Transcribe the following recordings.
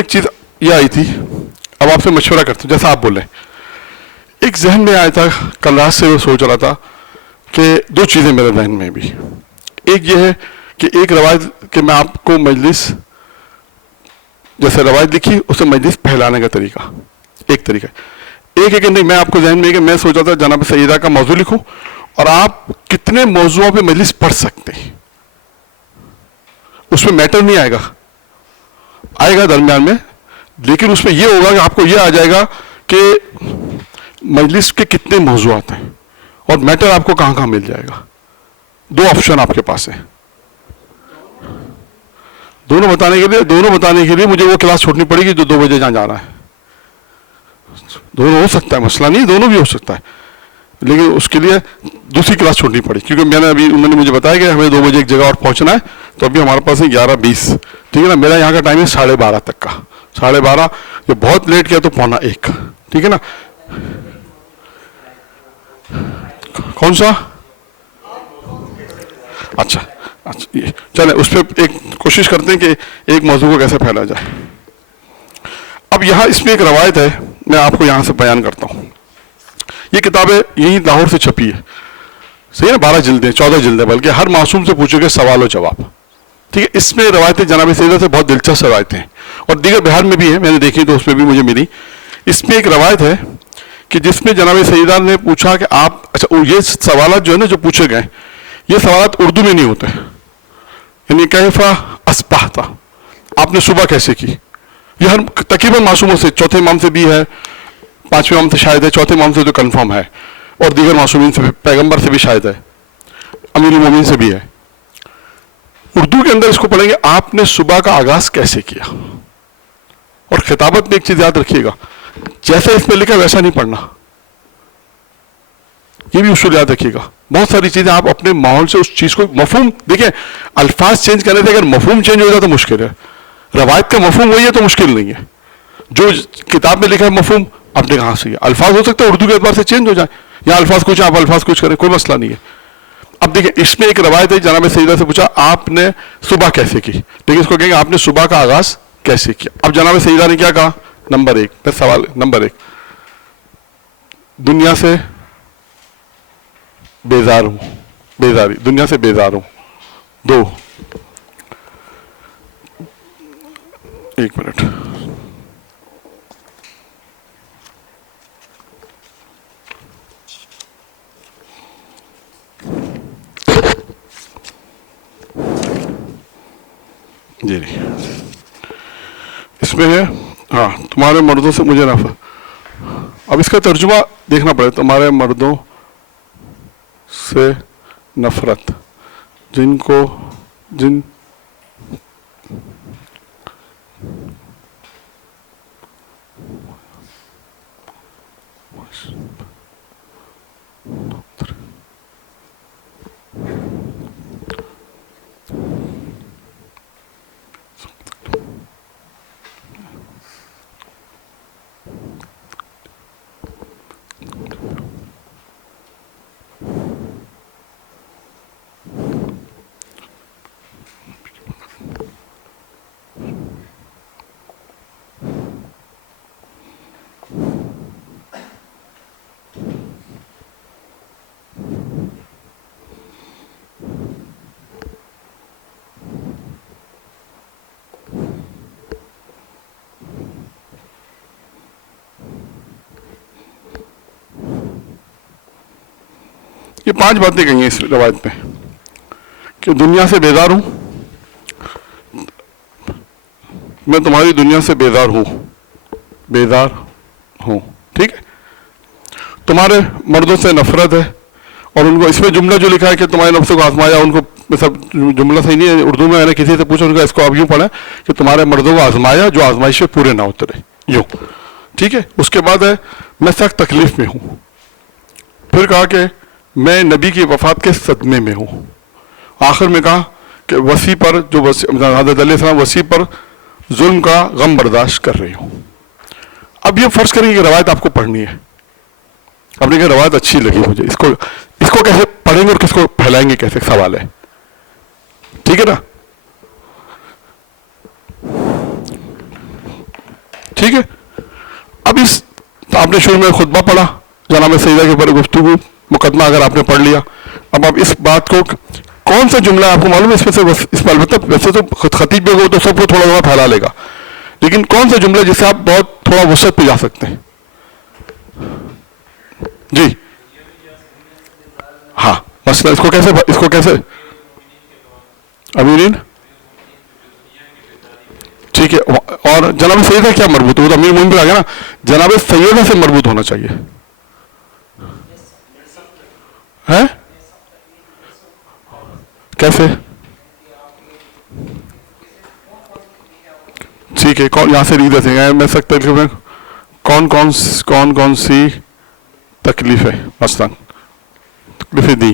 ایک چیز یہ آئی تھی، اب آپ سے مشورہ کرتا ہوں جیسا آپ بولیں. ایک ذہن میں آیا تھا، کل رات سے وہ سوچ رہا تھا کہ دو چیزیں میرے ذہن میں بھی. ایک یہ ہے کہ ایک روایت کہ میں آپ کو مجلس جیسے روایت لکھی اسے مجلس پھیلانے کا طریقہ ایک طریقہ. ایک ہے کہ نہیں، میں آپ کو ذہن میں کہ میں سوچا تھا جناب سیدہ کا موضوع لکھوں اور آپ کتنے موضوعوں پہ مجلس پڑھ سکتے ہیں، اس میں میٹر نہیں آئے گا، آئے گا درمیان میں، لیکن اس میں یہ ہوگا کہ آپ کو یہ آ جائے گا کہ مجلس کے کتنے موضوعات ہیں اور میٹر آپ کو کہاں کہاں مل جائے گا. دو آپشن آپ کے پاس ہیں. دونوں بتانے کے لیے مجھے وہ کلاس چھوڑنی پڑے گی جو 2 بجے جہاں جانا ہے. دونوں ہو سکتا ہے، مسئلہ نہیں، دونوں بھی ہو سکتا ہے، لیکن اس کے لیے دوسری کلاس چھوڑنی پڑی کیونکہ میں نے ابھی انہوں نے مجھے بتایا کہ ہمیں 2 بجے ایک جگہ اور پہنچنا ہے، تو ابھی ہمارے پاس ہے 11:20. ٹھیک ہے نا، میرا یہاں کا ٹائم ہے 12:30 تک کا. 12:30 جو بہت لیٹ کیا تو 12:45. ٹھیک ہے نا. کون سا؟ اچھا چلیں اس پہ ایک کوشش کرتے ہیں کہ ایک موضوع کو کیسے پھیلا جائے. اب یہاں اس میں ایک روایت ہے، میں آپ کو یہاں سے بیان کرتا ہوں. یہ کتابیں یہیں لاہور سے چھپی ہے، صحیح ہے، 12 جلدیں 14 جلدیں، بلکہ ہر معصوم سے پوچھے گئے سوال و جواب. ٹھیک ہے، اس میں روایتیں جناب سیدہ سے بہت دلچسپ روایتیں ہیں اور دیگر بہار میں بھی ہیں، میں نے دیکھی تو اس میں بھی مجھے ملی. اس میں ایک روایت ہے کہ جس میں جناب سیدہ نے پوچھا کہ آپ اچھا یہ سوالات جو ہے نا جو پوچھے گئے یہ سوالات اردو میں نہیں ہوتے، یعنی کیفا اصبحت، آپ نے صبح کیسے کی. یہ ہر تقریباً معصوموں سے، چوتھے امام سے بھی ہے، 5ویں امام سے شاید ہے، چوتھے امام سے جو کنفرم ہے، اور دیگر معصومین سے بھی، پیغمبر سے بھی شاید ہے، امیر المومنین سے بھی ہے. اردو کے اندر اس کو پڑھیں گے آپ نے صبح کا آغاز کیسے کیا. اور خطابت میں ایک چیز یاد رکھیے گا، جیسا اس میں لکھا ویسا نہیں پڑھنا، یہ بھی اصول یاد رکھیے گا. بہت ساری چیزیں آپ اپنے ماحول سے اس چیز کو مفہوم دیکھیں، الفاظ چینج کرنے سے اگر مفہوم چینج ہو جائے تو مشکل ہے. روایت کا مفہوم وہی ہے تو مشکل نہیں ہے، جو کتاب میں لکھا ہے مفہوم آپ نے کہاں سے کیا. الفاظ ہو سکتا ہے اردو کے اعتبار سے چینج ہو جائے، یا الفاظ کچھ آپ الفاظ کچھ کریں، کوئی مسئلہ نہیں ہے. اب دیکھیں اس میں ایک روایت ہے، جناب سیدہ سے پوچھا آپ نے صبح کیسے کی، لیکن اس کو کہیں گے آپ نے صبح کا آغاز کیسے کیا. اب جناب سیدہ نے کیا کہا؟ نمبر 1 پھر سوال نمبر 1 دنیا سے بیزار ہوں، بیزاری، دنیا سے بیزار ہوں. 2 ایک منٹ، جی اس میں ہے ہاں تمہارے مردوں سے مجھے نفرت. اب اس کا ترجمہ دیکھنا پڑے، تمہارے مردوں سے نفرت جن یہ 5 باتیں کہی ہیں اس روایت میں کہ دنیا سے بیزار ہوں، میں تمہاری دنیا سے بیزار ہوں. ٹھیک ہے، تمہارے مردوں سے نفرت ہے، اور ان کو اس میں جملہ جو لکھا ہے کہ تمہارے نفسوں کو آزمایا، ان کو سب جملہ صحیح نہیں ہے اردو میں، میں نے کسی سے پوچھا ان کا اس کو اب یوں پڑھا کہ تمہارے مردوں کو آزمایا جو آزمائش پہ پورے نہ اترے، یوں. ٹھیک ہے، اس کے بعد ہے میں سخت تکلیف میں ہوں. پھر کہا کہ میں نبی کی وفات کے صدمے میں ہوں. آخر میں کہا کہ وسیع پر جو حضرت علیہ السلام وسیع پر ظلم کا غم برداشت کر رہی ہوں. اب یہ فرض کریں کہ روایت آپ کو پڑھنی ہے، اب نے کہا روایت اچھی لگی مجھے، اس کو کیسے پڑھیں گے اور کس کو پھیلائیں گے کیسے سوال ہے. ٹھیک ہے نا، ٹھیک ہے. اب اس آپ نے شروع میں خطبہ پڑھا جناب سیدہ کے اوپر گفتگو مقدمہ اگر آپ نے پڑھ لیا. اب آپ اس بات کو کون سا جملہ آپ کو معلوم ہے اس میں سے اس میں البتہ ویسے تو خطیب پہ تو سب کو تھوڑا تھوڑا پھیلا لے گا, لیکن کون سا جملہ جس سے آپ بہت تھوڑا وسعت پہ جا سکتے ہیں؟ جی ہاں مسئلہ اس کو کیسے امین, ٹھیک ہے. اور جناب سیدہ کیا مربوط ہے؟ وہ تو امیر مومن پہ آ گیا نا. جناب سیدہ سے مربوط ہونا چاہیے ہے. کیسے؟ ٹھیک ہے, یہاں سے ریڈ دیں میں سکتا کون سی تکلیف ہے مثلا تکلیفیں دی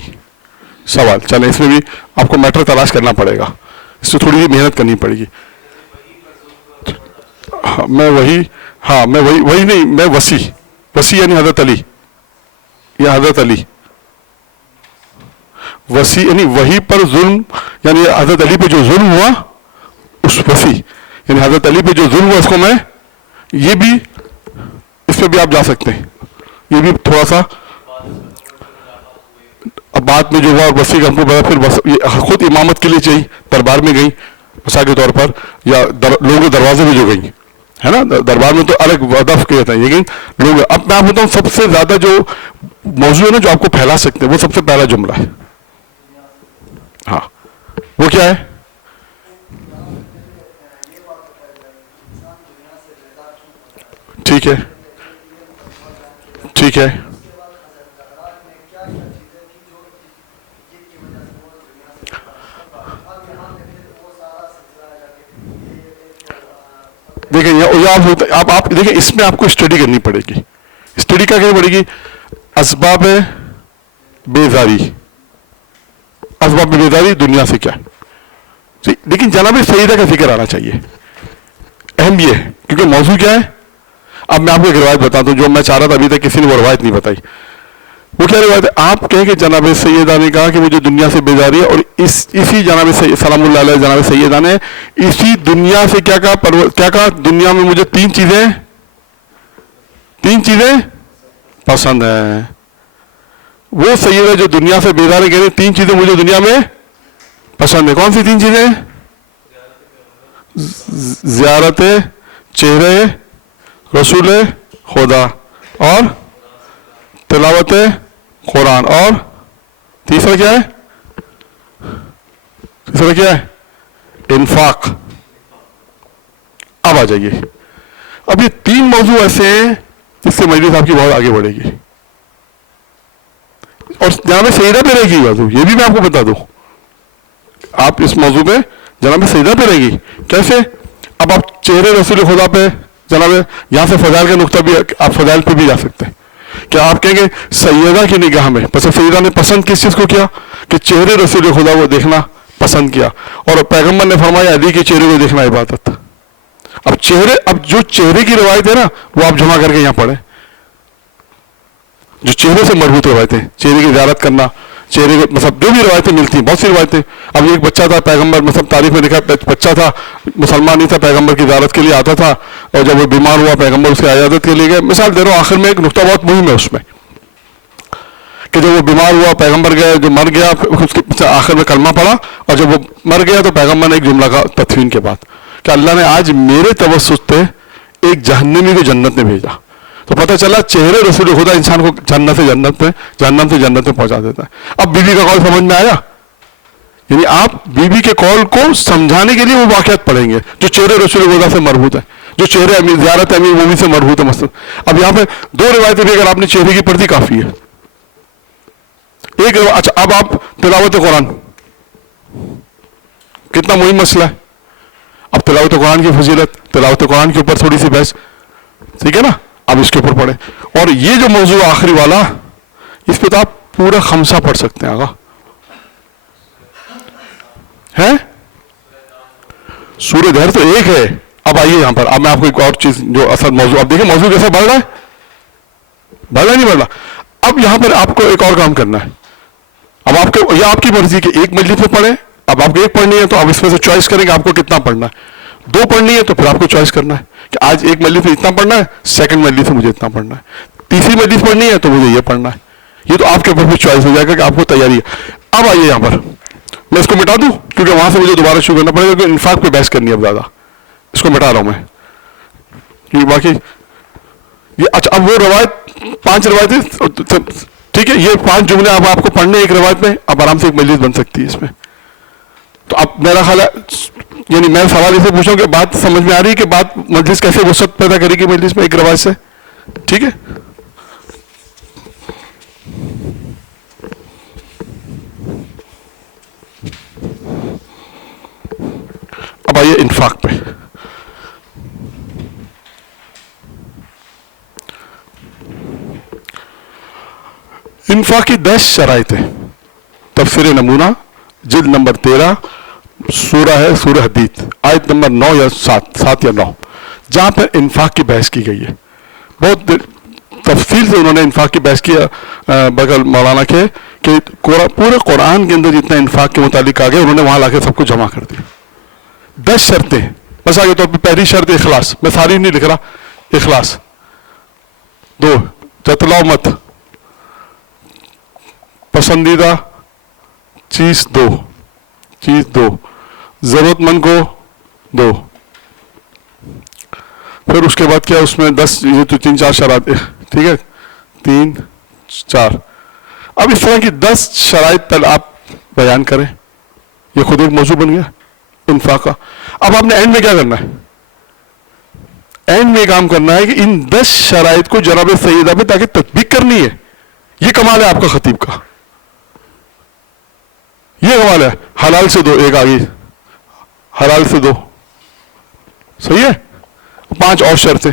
سوال. چلیں اس میں بھی آپ کو میٹر تلاش کرنا پڑے گا, اس میں تھوڑی سی محنت کرنی پڑے گی. میں وہی نہیں, میں وسیع یعنی حضرت علی یا حضرت علی وسیع یعنی وہی پر ظلم, یعنی حضرت علی پہ جو ظلم ہوا اس وسیع یعنی حضرت علی پہ جو ظلم ہوا اس کو میں یہ بھی اس پہ بھی آپ جا سکتے ہیں. یہ بھی تھوڑا سا اب بات میں جو ہوا وسیع ہم کو پتا, پھر خود امامت کے لیے چاہیے دربار میں گئی وسا کے طور پر, یا لوگوں کے دروازے میں جو گئی ہے نا, دربار میں تو الگ وظف کے ہوتے ہیں, لیکن لوگ اب میں آپ بتاؤں سب سے زیادہ جو موضوع ہے نا جو آپ کو پھیلا سکتے ہیں وہ سب سے پہلا جملہ ہے. ہاں وہ کیا ہے؟ ٹھیک ہے ٹھیک ہے دیکھیں آپ دیکھیں اس میں آپ کو اسٹڈی کرنی پڑے گی. اسٹڈی کیا کرنی پڑے گی؟ اسباب بیزاری, اسباب بیزاری دنیا سے کیا ہے. لیکن جناب سیدہ کا ذکر آنا چاہیے, اہم یہ ہے کیونکہ موضوع کیا ہے. اب میں آپ کو ایک روایت بتاتا ہوں جو میں چاہ رہا تھا, ابھی تک کسی نے وہ روایت نہیں بتائی. وہ کیا روایت ہے؟ آپ کہیں کہ جناب سیدہ نے کہا کہ مجھے دنیا سے بیزاری ہے, اور اسی جناب سلام اللہ علیہ جناب سیدہ نے اسی دنیا سے کیا کہا دنیا میں مجھے تین چیزیں پسند ہیں. وہ سیدہ جو دنیا سے بیزار ہے کہہ رہے تین چیزیں مجھے دنیا میں پسند ہے. کون سی تین چیزیں؟ زیارت چہرے رسول خدا, اور تلاوت قرآن, اور تیسرا کیا ہے؟ انفاق. اب آ جائیے, اب یہ تین موضوع ایسے ہیں جس سے مجلس آپ کی بہت آگے بڑھے گی, اور جناب سیدہ پہ رہے گی موضوع. یہ بھی میں آپ کو بتا دوں, آپ اس موضوع پہ جناب سیدہ پہ رہے گی. کیسے؟ اب آپ چہرے رسول خدا پہ جناب یہاں سے فضائل کا نقطہ بھی آپ فضائل پہ بھی جا سکتے ہیں. کیا آپ کہیں گے سیدہ کی نگاہ میں بس سیدہ نے پسند کس چیز کو کیا کہ چہرے رسول خدا کو دیکھنا پسند کیا, اور پیغمبر نے فرمایا علی کے چہرے کو دیکھنا عبادت. اب جو چہرے کی روایت ہے نا وہ آپ جمع کر کے یہاں پڑھیں, جو چہرے سے مربوط روایتیں, چہرے کی زیارت کرنا, چہرے کو مطلب جو بھی روایتیں ملتی ہیں, بہت سی روایتیں. اب ایک بچہ تھا پیغمبر مطلب تاریخ میں لکھا, بچہ تھا مسلمان نہیں تھا, پیغمبر کی زیارت کے لیے آتا تھا, اور جب وہ بیمار ہوا پیغمبر اس کی عیادت کے لیے گئے. مثال دے رہا ہوں, آخر میں ایک نقطہ بہت مہم ہے اس میں کہ جب وہ بیمار ہوا پیغمبر گئے, جو مر گیا اس کے آخر میں کلمہ پڑھا, اور جب وہ مر گیا تو پیغمبر نے ایک جملہ کہا تدفین کے بعد کہ اللہ نے آج میرے توسط پہ ایک جہنمی کو جنت میں بھیجا. تو پتہ چلا چہرے رسول خدا انسان کو جہنم سے جنت میں پہنچا دیتا ہے. اب بیوی کا قول سمجھ میں آیا؟ یعنی آپ بیوی کے قول کو سمجھانے کے لیے وہ واقعات پڑھیں گے جو چہرے رسول خدا سے مربوط ہے, جو چہرے زیارت امیر مومن سے مربوط ہے. مثلا اب یہاں پہ دو روایتیں بھی اگر آپ نے چہرے کی پڑھی کافی ہے. ایک اچھا, اب آپ تلاوت قرآن کتنا مہم مسئلہ ہے. اب تلاوت قرآن کی فضیلت, تلاوت قرآن کے اوپر تھوڑی سی بحث, ٹھیک ہے نا, اب اس کے اوپر پڑھیں. اور یہ جو موضوع آخری والا اس پہ تو آپ پورا خمسہ پڑھ سکتے ہیں. آگا ہے سورہ دہر تو ایک ہے. اب آئیے یہاں پر, اب میں آپ کو ایک اور چیز جو اصل موضوع, اب دیکھیں موضوع کیسا بڑھ رہا ہے, نہیں بڑھ رہا. اب یہاں پر آپ کو ایک اور کام کرنا ہے. اب آپ کو یہ آپ کی مرضی کہ ایک مجلس میں پڑھیں. اب آپ کو ایک پڑھنی ہے تو آپ اس میں سے چوائس کریں کہ آپ کو کتنا پڑھنا ہے. دو پڑھنی ہے تو پھر آپ کو چوائس کرنا ہے کہ آج ایک مجلس میں اتنا پڑھنا ہے, سیکنڈ مجلس میں مجھے اتنا پڑھنا ہے, تیسری مجلس پڑھنی ہے تو مجھے یہ پڑھنا ہے. یہ تو آپ کے اوپر بھی چوائس ہو جائے گا کہ آپ کو تیاری ہے. اب آئیے یہاں پر, میں اس کو مٹا دوں کیونکہ وہاں سے مجھے دوبارہ شروع کرنا پڑے گا, کیونکہ انفاق پہ بحث کرنی ہے اب زیادہ. اس کو مٹا رہا ہوں میں کیونکہ باقی یہ اچھا. اب وہ روایت 5 روایتیں ٹھیک ہے, یہ 5 جملے اب آپ کو پڑھنے ایک روایت میں, اب آرام سے ایک مجلس بن سکتی ہے اس میں. تو اب میرا خیال ہے, یعنی میں سوال اسے پوچھوں کہ بات سمجھ میں آ رہی ہے کہ بات مجلس کیسے وسعت پیدا کرے گی مجلس میں ایک روایت سے, ٹھیک ہے. اب آئیے انفاق پہ. انفاق کی 10 شرائطیں, تفسیر نمونہ جلد نمبر 13, سورہ ہے سورہ حدید, آیت نمبر 9 یا 7 یا 9, جہاں پر انفاق کی بحث کی گئی ہے. بہت تفصیل سے انہوں نے انفاق کی بحث کیا بغل مولانا کے, کہ پورے قرآن کے اندر جتنا انفاق کے متعلق آ گئے انہوں نے وہاں لا کے سب کو جمع کر دیا. 10 شرطیں بس آگے طور پہ. پہلی شرط اخلاص, میں ساری نہیں لکھ رہا, اخلاص. 2, جتلاؤ مت, پسندیدہ چیز دو, ضرورت مند کو دو. پھر اس کے بعد کیا اس میں 10, یہ تو 3-4 شرائط, ٹھیک ہے, 3-4. اب اس طرح کی 10 شرائط تل آپ بیان کریں, یہ خود ایک موضوع بن گیا انفاق کا. اب آپ نے اینڈ میں کیا کرنا ہے, اینڈ میں کام کرنا ہے کہ ان 10 شرائط کو جناب سیدہ پہ تاکہ تطبیق کرنی ہے. یہ کمال ہے آپ کا خطیب کا, یہ کمال ہے. حلال سے دو, ایک آگے حلال سے دو, صحیح ہے. 5 اور شرطیں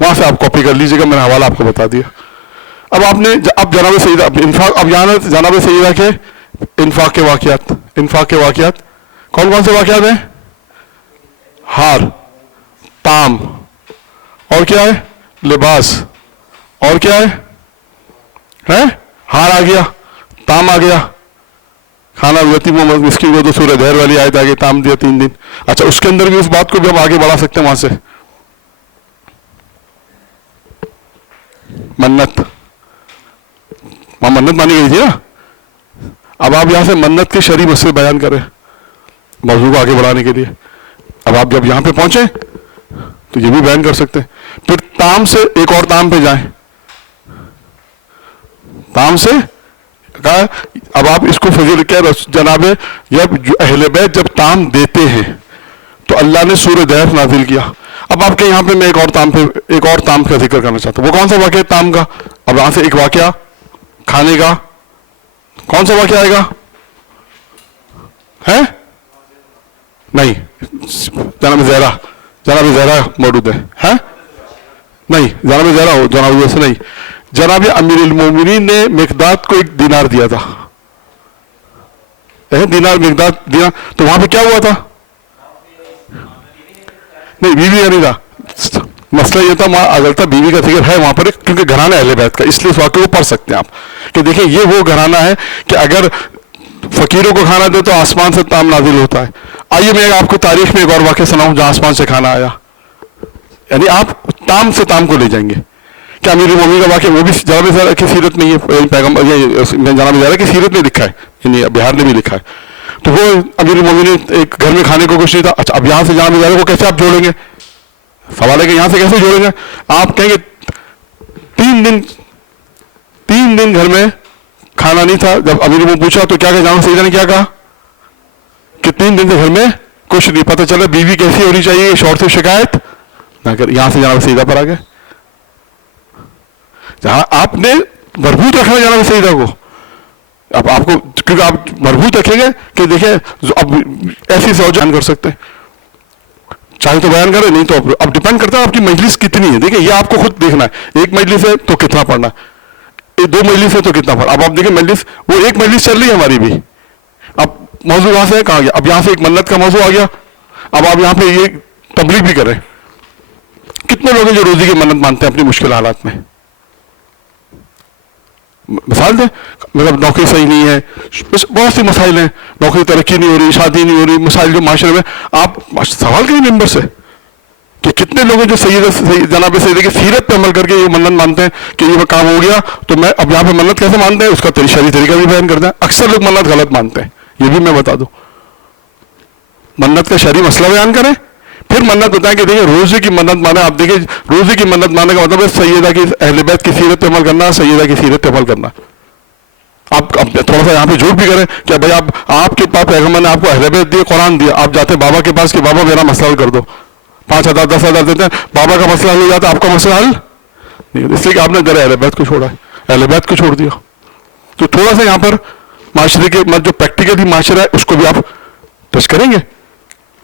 وہاں سے آپ کاپی کر لیجیے گا, میں نے حوالہ آپ کو بتا دیا. اب آپ نے اب جناب سیدہ انفاق, اب یہاں جناب سیدہ کے انفاق کے واقعات کون کون سے واقعات ہیں؟ ہار, تام, اور کیا ہے لباس, اور کیا ہے ہار آ گیا, تام آ گیا, کھانا یتیم و مسکین کو تو سورہ دہر والی آیت آگے, تام دیا 3 دن. اچھا اس کے اندر بھی اس بات کو بھی ہم آگے بڑھا سکتے ہیں وہاں سے. منت, وہاں منت مانی گئی تھی نا. اب آپ یہاں سے منت کے شرعی مسئلے بیان کریں موضوع کو آگے بڑھانے کے لیے. اب آپ جب یہاں پہ پہنچے تو یہ بھی بیان کر سکتے ہیں. پھر تام سے ایک اور تام پہ جائیں, تام سے کہا. اب آپ اس کو فضیل کیا جناب, جب اہل بیت جب تام دیتے ہیں تو اللہ نے سورہ دہر نازل کیا. اب آپ کے یہاں پہ میں ایک اور تام کا ذکر کرنا چاہتا ہوں. وہ کون سا واقعہ تام کا؟ اب یہاں سے ایک واقعہ کھانے کا, کون سا واقعہ آئے گا؟ ہے نہیں, جناب زہرا موجود ہے نہیں, جناب زہرا ہو, جناب ویسے نہیں. جناب امیر المومنین نے مقداد کو 1 دینار دیا تھا, مقداد دینار. تو وہاں پہ کیا ہوا تھا؟ نہیں, بیوی کا نہیں تھا. مسئلہ یہ تھا, وہاں اگر تھا بیوی کا ذکر ہے وہاں پر, کیونکہ گھرانہ اہل بیت کا, اس لیے اس واقعے کو پڑھ سکتے ہیں آپ کہ دیکھیں یہ وہ گھرانہ ہے کہ اگر فقیروں کو کھانا دے تو آسمان سے تام نازل ہوتا ہے. آئیے میں آپ کو تاریخ میں ایک اور واقعہ سناؤں جہاں آسمان سے کھانا آیا. یعنی آپ تام سے تام کو لے جائیں گے. کہ امیر المومنین کا واقعہ وہ بھی جناب زہرا کی سیرت میں, یہ پیغمبر جناب زہرا کی سیرت میں لکھا ہے, یعنی بہار نے بھی لکھا ہے. تو وہ امیر المومنین ایک گھر میں کھانے کو کچھ نہیں تھا. اچھا اب یہاں سے جناب زہرا کو کیسے آپ جوڑیں گے؟ سوال ہے کہ یہاں سے کیسے جوڑیں گے؟ آپ کہیں گے 3 دن گھر میں کھانا نہیں تھا. جب امیر المومنین پوچھا تو کیا کہ جناب سیدہ نے کیا کہا کہ 3 دن سے گھر میں کچھ نہیں. پتہ چلا بیوی کیسی ہونی چاہیے, شوہر سے شکایت نہ کر. یہاں سے جناب سیدہ پر آ گئے. جہاں آپ نے مربوط رکھنا جناب سیدہ کو, اب آپ کو کیونکہ آپ مربوط رکھیں گے کہ دیکھیں اب ایسی زوجہ بیان کر سکتے ہیں, چاہے تو بیان کریں, نہیں تو اب ڈیپینڈ کرتا ہے آپ کی مجلس کتنی ہے. دیکھیں یہ آپ کو خود دیکھنا ہے, 1 مجلس ہے تو کتنا پڑھنا ہے, 2 مجلس ہے تو کتنا پڑھنا. اب آپ دیکھیں مجلس, وہ 1 مجلس چل رہی ہے ہماری بھی. اب موضوع وہاں سے کہاں گیا؟ اب یہاں سے ایک منت کا موضوع آ گیا. اب آپ یہاں پہ یہ تبلیغ بھی کریں. کتنے لوگ ہیں جو روزی کی منت مانتے ہیں اپنی مشکل حالات میں؟ مثال دیں, مطلب نوکری صحیح نہیں ہے, بہت سی مسائل ہیں, نوکری ترقی نہیں ہو رہی, شادی نہیں ہو رہی, مسائل جو معاشرے میں. آپ سوال کریں ممبر سے کہ کتنے لوگ ہیں جو جناب سیدہ کی سیرت پہ عمل کر کے یہ منت مانتے ہیں کہ یہ کام ہو گیا تو میں اب یہاں پہ منت کیسے مانتے ہیں اس کا شرعی طریقہ بھی بیان کرتے ہیں. اکثر لوگ منت غلط مانتے ہیں, یہ بھی میں بتا دوں. منت کا شرعی مسئلہ بیان کریں, پھر منت بتائیں کہ دیکھیں روزے کی منت مانا. آپ دیکھیں روزے کی منت ماننے کا مطلب ہے سیدہ کی اہل بیت کی سیرت پہ عمل کرنا, سیدہ کی سیرت پہ عمل کرنا. آپ تھوڑا سا یہاں پہ جھوٹ بھی کریں کہ بھائی آپ کے پاس پیغمبر نے آپ کو اہل بیت دیا, قرآن دیا, آپ جاتے ہیں بابا کے پاس کہ بابا میرا مسئلہ حل کر دو, 5,000 10,000 دیتے ہیں, بابا کا مسئلہ حل ہو جاتا ہے, آپ کا مسئلہ حل نہیں ہوتا, اس لیے کہ آپ نے ذرا اہل بیت کو چھوڑا ہے, اہل بیت کو چھوڑ دیا. تو تھوڑا سا یہاں پر معاشرے کے جو پریکٹیکلی معاشرہ ہے اس کو بھی آپ ٹچ کریں گے.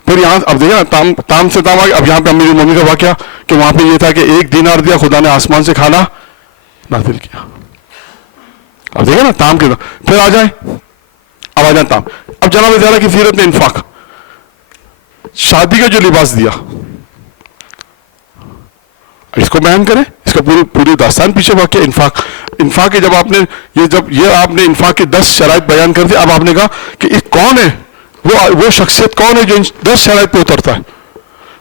پھر یہاں اب دیکھیں نا تام سے تام آگے. اب یہاں پہ امیر المومنین کا واقعہ کہ وہاں پہ یہ تھا کہ 1 دینار دیا, خدا نے آسمان سے کھانا نازل کیا. اب دیکھیں نا تام کے پھر آ جائیں, اب آ جائیں تام. اب جناب زہرا کی سیرت نے انفاق, شادی کا جو لباس دیا اس کو بیان کریں, اس کا پوری داستان پیچھے واقعہ. انفاق کے جب آپ نے آپ نے انفاق کی 10 شرائط بیان کر دی. اب آپ نے کہا کہ کون ہے وہ شخصیت, کون ہے جو ان 10 شرائط پہ اترتا ہے.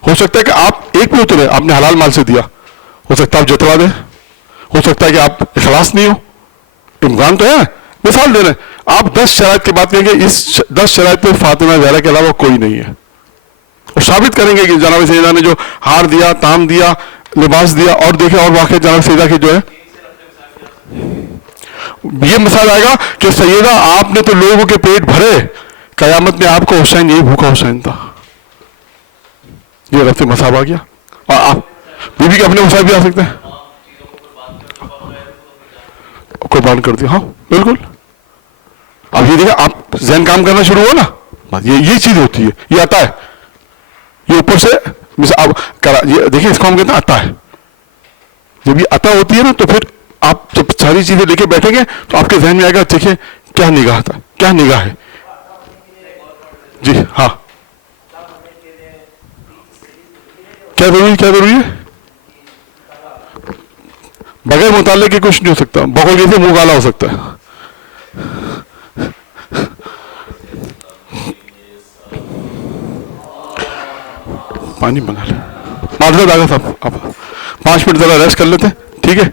ہو سکتا ہے کہ آپ ایک پہ اترے, آپ نے حلال مال سے دیا, ہو سکتا ہے آپ جتوا دیں, ہو سکتا ہے کہ آپ اخلاص نہیں ہو, امکان تو ہے نا. مثال دے رہے ہیں, آپ 10 شرائط کی بات کریں گے, اس 10 شرائط پہ فاطمہ زہرا کے علاوہ کوئی نہیں ہے, اور ثابت کریں گے کہ جناب سیدہ نے جو ہار دیا, تام دیا, لباس دیا. اور دیکھیں اور واقعہ جناب سیدہ کے جو ہے یہ مثال آئے گا کہ سیدہ آپ نے تو لوگوں کے پیٹ بھرے, قیامت میں آپ کو حسین یہی بھوکا حسین تھا. یہ رفت مصاب آ گیا. اور آپ بیوی کے اپنے مصاب بھی آ سکتے ہیں, قربان کر دیا. ہاں بالکل. اب یہ دیکھیں آپ ذہن کام کرنا شروع ہوا نا, یہ چیز ہوتی ہے, یہ آتا ہے, یہ اوپر سے یہ دیکھیں اس کو ہم کہتے ہیں عطا ہے. جب یہ عطا ہوتی ہے نا تو پھر آپ جب ساری چیزیں لے کے بیٹھیں گے تو آپ کے ذہن میں آئے گا دیکھیں کیا نگاہ تھا, کیا نگاہ ہے. جی ہاں, کیا ضروری ہے. بغیر مطالعے کے کچھ نہیں ہو سکتا, بغل جیسے منہ کالا ہو سکتا ہے. پانی بنا لیں, معذرت آگا صاحب, آپ 5 منٹ ذرا ریسٹ کر لیتے ہیں, ٹھیک ہے.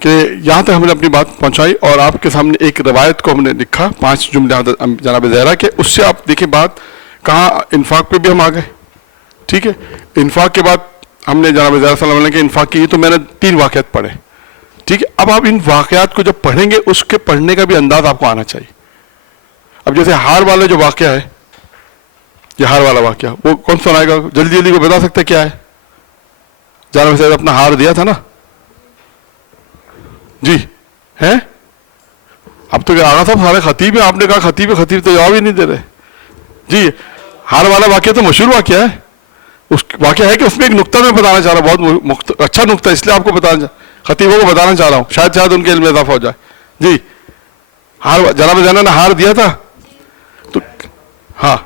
کہ یہاں تک ہم نے اپنی بات پہنچائی اور آپ کے سامنے ایک روایت کو ہم نے لکھا, 5 جملے جناب زہرا کے. اس سے آپ دیکھیں بات کہاں انفاق پہ بھی ہم آ گئے, ٹھیک ہے. انفاق کے بعد ہم نے جناب زہرا صلی اللہ علیہ وسلم کے انفاق کی, تو میں نے 3 واقعات پڑھے, ٹھیک ہے. اب آپ ان واقعات کو جب پڑھیں گے اس کے پڑھنے کا بھی انداز آپ کو آنا چاہیے. اب جیسے ہار والا جو واقعہ ہے, یہ ہار والا واقعہ, وہ کون سنائے گا جلدی جلدی, کو بتا سکتے کیا ہے. جناب صاحب اپنا ہار دیا تھا نا, جی ہے. اب تو آغا صاحب سارے خطیب ہیں, آپ نے کہا خطیب تو جواب ہی نہیں دے رہے. جی ہار والا واقعہ تو مشہور واقعہ ہے. اس واقعہ ہے کہ اس میں ایک نقطہ میں بتانا چاہ رہا ہوں, بہت اچھا نقطہ, اس لیے آپ کو بتانا خطیبوں کو بتانا چاہ رہا ہوں, شاید ان کے علم میں اضافہ ہو جائے. جی ہار جناب زینا نے ہار دیا تھا تو ہاں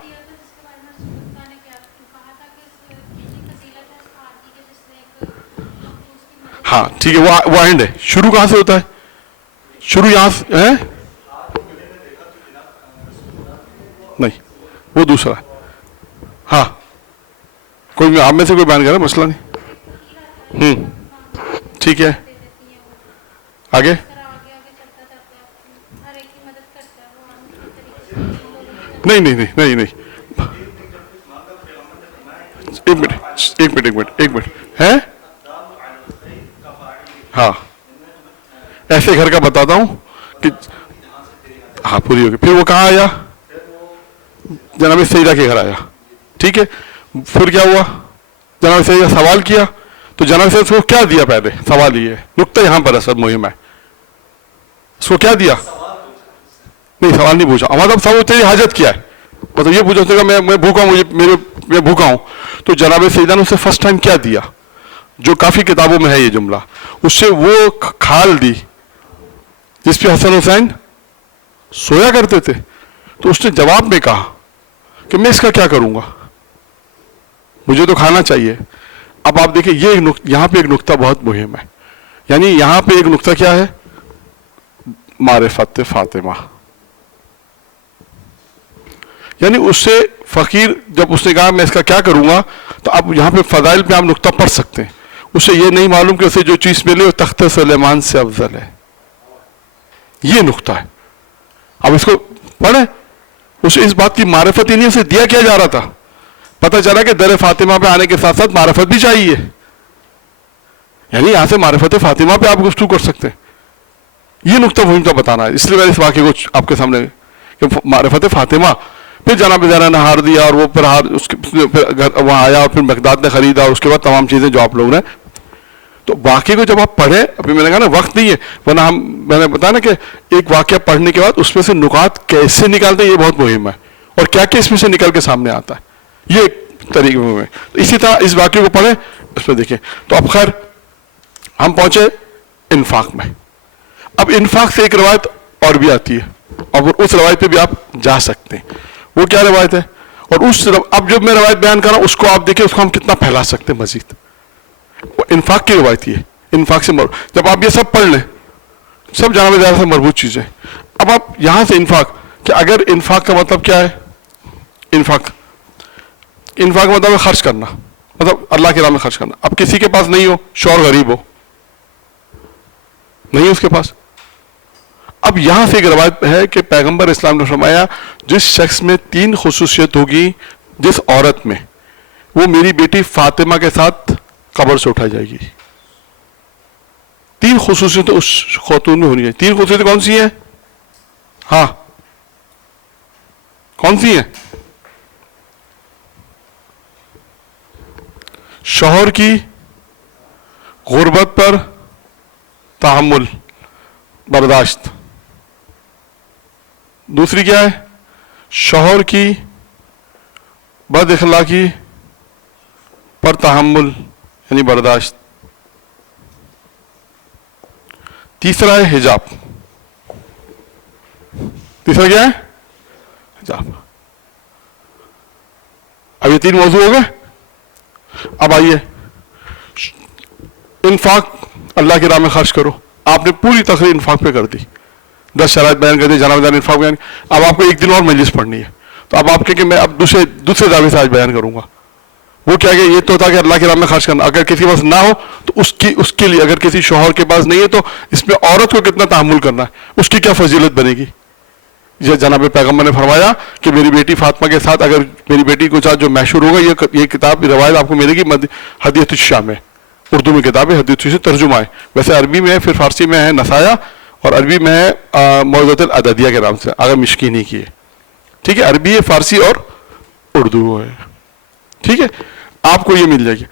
ہاں ٹھیک ہے. وہ اینڈ ہے, شروع کہاں سے ہوتا ہے, شروع یہاں سے ہے نہیں, وہ دوسرا ہے. ہاں کوئی آپ میں سے کوئی بیان کرے, مسئلہ نہیں. ٹھیک ہے آگے. نہیں ایک منٹ ہے. ہاں ایسے گھر کا بتاتا ہوں کہ ہاں پوری ہوگی. پھر وہ کہاں آیا, جناب سیدہ کے گھر آیا, ٹھیک ہے. پھر کیا ہوا, جناب سیدہ سوال کیا, تو جناب سیدہ اس کو کیا دیا, پہلے سوال یہ ہے, نقطہ یہاں پر ہے سب مہم ہے, اس کو کیا دیا. نہیں سوال نہیں پوچھا, مطلب سب تیری حاجت کیا ہے, مطلب یہ پوچھا کہ میں بھوکا ہوں, میں بھوکا ہوں. تو جناب سیدہ نے اسے فرسٹ ٹائم کیا دیا, جو کافی کتابوں میں ہے یہ جملہ, اس سے وہ کھال دی جس پہ حسن حسین سویا کرتے تھے. تو اس نے جواب میں کہا کہ میں اس کا کیا کروں گا, مجھے تو کھانا چاہیے. اب آپ دیکھیں یہ یہاں پہ ایک نقطہ بہت مہم ہے, یعنی یہاں پہ ایک نقطہ کیا ہے, معرفت فاطمہ. یعنی اس سے فقیر جب اس نے کہا میں اس کا کیا کروں گا، تو اب یہاں پہ فضائل پہ آپ نقطہ پڑھ سکتے ہیں. اسے یہ نہیں معلوم کہ اسے جو چیز ملے وہ تخت سلیمان سے افضل ہے. یہ نقطہ ہے. اب اس کو پڑھیں. اسے اس بات کی معرفت ہی نہیں، اسے دیا کیا جا رہا تھا. پتہ چلا کہ در فاطمہ پہ آنے کے ساتھ ساتھ معرفت بھی چاہیے. یعنی یہاں سے معرفت فاطمہ پہ آپ گفتگو کر سکتے ہیں. یہ نقطہ مہم کا بتانا ہے. اس لیے میں اس واقعے کو آپ کے سامنے کہ معرفت فاطمہ. پھر جناب زیرہ نے ہار دیا اور وہ پھر اس کے وہاں آیا اور پھر مقداد نے خریدا اور اس کے بعد تمام چیزیں جو آپ لوگ نے. تو واقعے کو جب آپ پڑھیں، ابھی میں نے کہا نا وقت نہیں ہے، ورنہ میں نے بتایا نا کہ ایک واقعہ پڑھنے کے بعد اس میں سے نکات کیسے نکالتے ہیں یہ بہت مہم ہے، اور کیا کیا اس میں سے نکل کے سامنے آتا ہے، یہ ایک طریقے میں. تو اسی طرح اس واقعے کو پڑھیں، اس میں دیکھیں. تو اب خیر ہم پہنچے انفاق میں. اب انفاق سے ایک روایت اور بھی آتی ہے، اور اس روایت پہ بھی آپ جا سکتے ہیں. وہ کیا روایت ہے؟ اور اب جو میں روایت بیان کر رہا ہوں اس کو آپ دیکھیں، اس کو ہم کتنا پھیلا سکتے ہیں مزید. وہ انفاق کی روایت ہے. انفاق سے جب آپ یہ سب پڑھ لیں، سب جناب زیادہ سے مربوط چیزیں. اب آپ یہاں سے انفاق، کہ اگر انفاق کا مطلب کیا ہے؟ انفاق کا مطلب ہے خرچ کرنا، مطلب اللہ کی راہ میں خرچ کرنا. اب کسی کے پاس نہیں ہو، شوہر غریب ہو، نہیں ہے اس کے پاس. اب یہاں سے ایک روایت ہے کہ پیغمبر اسلام نے فرمایا جس شخص میں 3 خصوصیت ہوگی، جس عورت میں، وہ میری بیٹی فاطمہ کے ساتھ قبر سے اٹھائی جائے گی. 3 خصوصیتیں اس خاتون میں ہونی ہے. 3 خصوصیتیں کون سی ہیں؟ ہاں کون سی ہیں؟ شوہر کی غربت پر تحمل، برداشت. دوسری کیا ہے؟ شوہر کی بد اخلاقی پر تحمل یعنی برداشت. تیسرا ہے حجاب. تیسرا کیا ہے؟ حجاب. اب یہ 3 موضوع ہو گئے. اب آئیے انفاق، اللہ کی راہ میں خرچ کرو. آپ نے پوری تقریر انفاق پہ کر دی، 10 شرائط بیان کر دی، جناب انفاق بیان. اب آپ کو ایک دن اور مجلس پڑھنی ہے، تو اب آپ کہ میں اب دوسرے دعوے سے آج بیان کروں گا. وہ کیا کہ یہ تو تھا کہ اللہ کی راہ میں خرچ کرنا. اگر کسی کے پاس نہ ہو تو اس کے لیے، اگر کسی شوہر کے پاس نہیں ہے تو اس میں عورت کو کتنا تحمل کرنا ہے، اس کی کیا فضیلت بنے گی. یہ جناب پیغمبر نے فرمایا کہ میری بیٹی فاطمہ کے ساتھ، اگر میری بیٹی کے ساتھ جو محشور ہوگا، یہ کتاب روایت آپ کو ملے گی ہدیۃ الشام میں. اردو میں کتاب ہے، ہدیۃ سے ترجمہ ہے. ویسے عربی میں ہے، پھر فارسی میں ہے نسایا، اور عربی میں ہے موعظۃ العددیہ کے نام سے، اگر مشکینی کی ہے. ٹھیک ہے، عربی ہے، فارسی اور اردو ہے. ٹھیک ہے، آپ کو یہ مل جائے گی.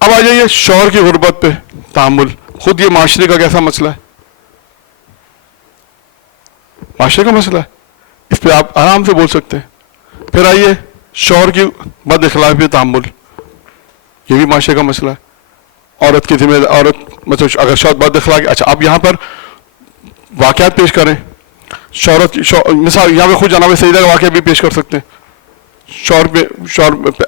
اب آ جائیے شوہر کی غربت پہ تحمل. خود یہ معاشرے کا کیسا مسئلہ ہے؟ معاشرے کا مسئلہ ہے، اس پہ آپ آرام سے بول سکتے ہیں. پھر آئیے شوہر کی بد اخلاقی پہ تحمل، یہ بھی معاشرے کا مسئلہ ہے. عورت کی ذمہ عورت مطلب اگر شوہر بد اخلاقی، اچھا آپ یہاں پر واقعات پیش کریں. مثال یہاں پہ خود جناب سیدہ کا واقعہ بھی پیش کر سکتے ہیں. شوہر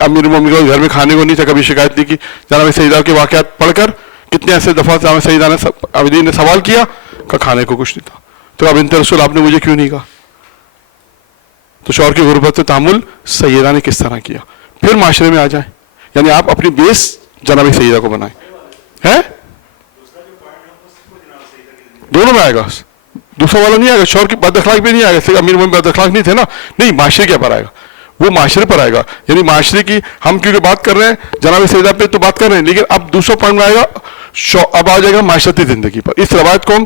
امیر المومنین کو گھر میں کھانے کو نہیں تھا، کبھی شکایت نہیں کی. جناب سیدہ کے واقعات پڑھ کر کتنے ایسے دفعہ جناب سیدہ نے عابدین نے سوال کیا کہ کھانے کو کچھ نہیں تھا. تو اب بنت رسول آپ نے مجھے کیوں نہیں کہا؟ تو شوہر کی غربت سے تحمل سیدہ نے کس طرح کیا. پھر معاشرے میں آ جائیں، یعنی آپ اپنی بیس جناب سیدہ کو بنائیں. ہے دونوں میں آئے گا، دوسرا والا نہیں آئے گا. شوہر کی بد اخلاق بھی نہیں آئے گا، امیر المومنین بد اخلاق نہیں تھے نا، نہیں، معاشرے کے پر آئے گا. وہ معاشرے پر آئے گا، یعنی معاشرے کی ہم کیونکہ بات کر رہے ہیں جناب سیدہ پہ تو بات کر رہے ہیں، لیکن اب دوسرا پوائنٹ میں آئے گا، اب آ جائے گا معاشرتی زندگی پر. اس روایت کو ہم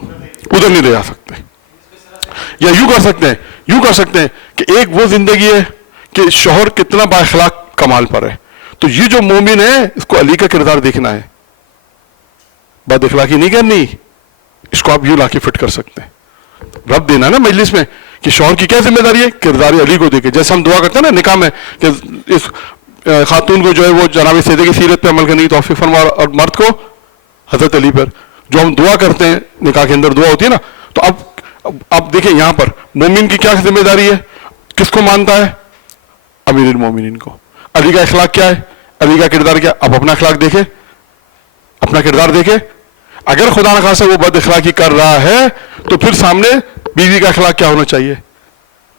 ادھر نہیں لے جا سکتے. یا یوں کر سکتے ہیں کہ ایک وہ زندگی ہے کہ شوہر کتنا با اخلاق کمال پر ہے، تو یہ جو مومن ہے اس کو علی کا کردار دیکھنا ہے، بد اخلاقی نہیں کرنی. اس کو آپ یوں لا کے فٹ کر سکتے ہیں. رب دینا نا مجلس میں کہ شوہر کی کیا ذمہ داری ہے، کردار علی کو دیکھے. جیسے ہم دعا کرتے ہیں نا نکاح میں کہ اس خاتون کو جو ہے وہ جناب سیدہ کی سیرت پہ عمل کرنے کی توفیق فرما، اور مرد کو حضرت علی پر. جو ہم دعا کرتے ہیں نکاح کے اندر دعا ہوتی ہے نا، تو اب دیکھیں یہاں پر مومن کی کیا ذمہ داری ہے، کس کو مانتا ہے؟ امیر المومنین کو. علی کا اخلاق کیا ہے، علی کا کردار کیا؟ اب اپنا اخلاق دیکھے، اپنا کردار دیکھے. اگر خدا نخواستہ وہ بد اخلاقی کر رہا ہے تو پھر سامنے بیوی کا اخلاق کیا ہونا چاہیے؟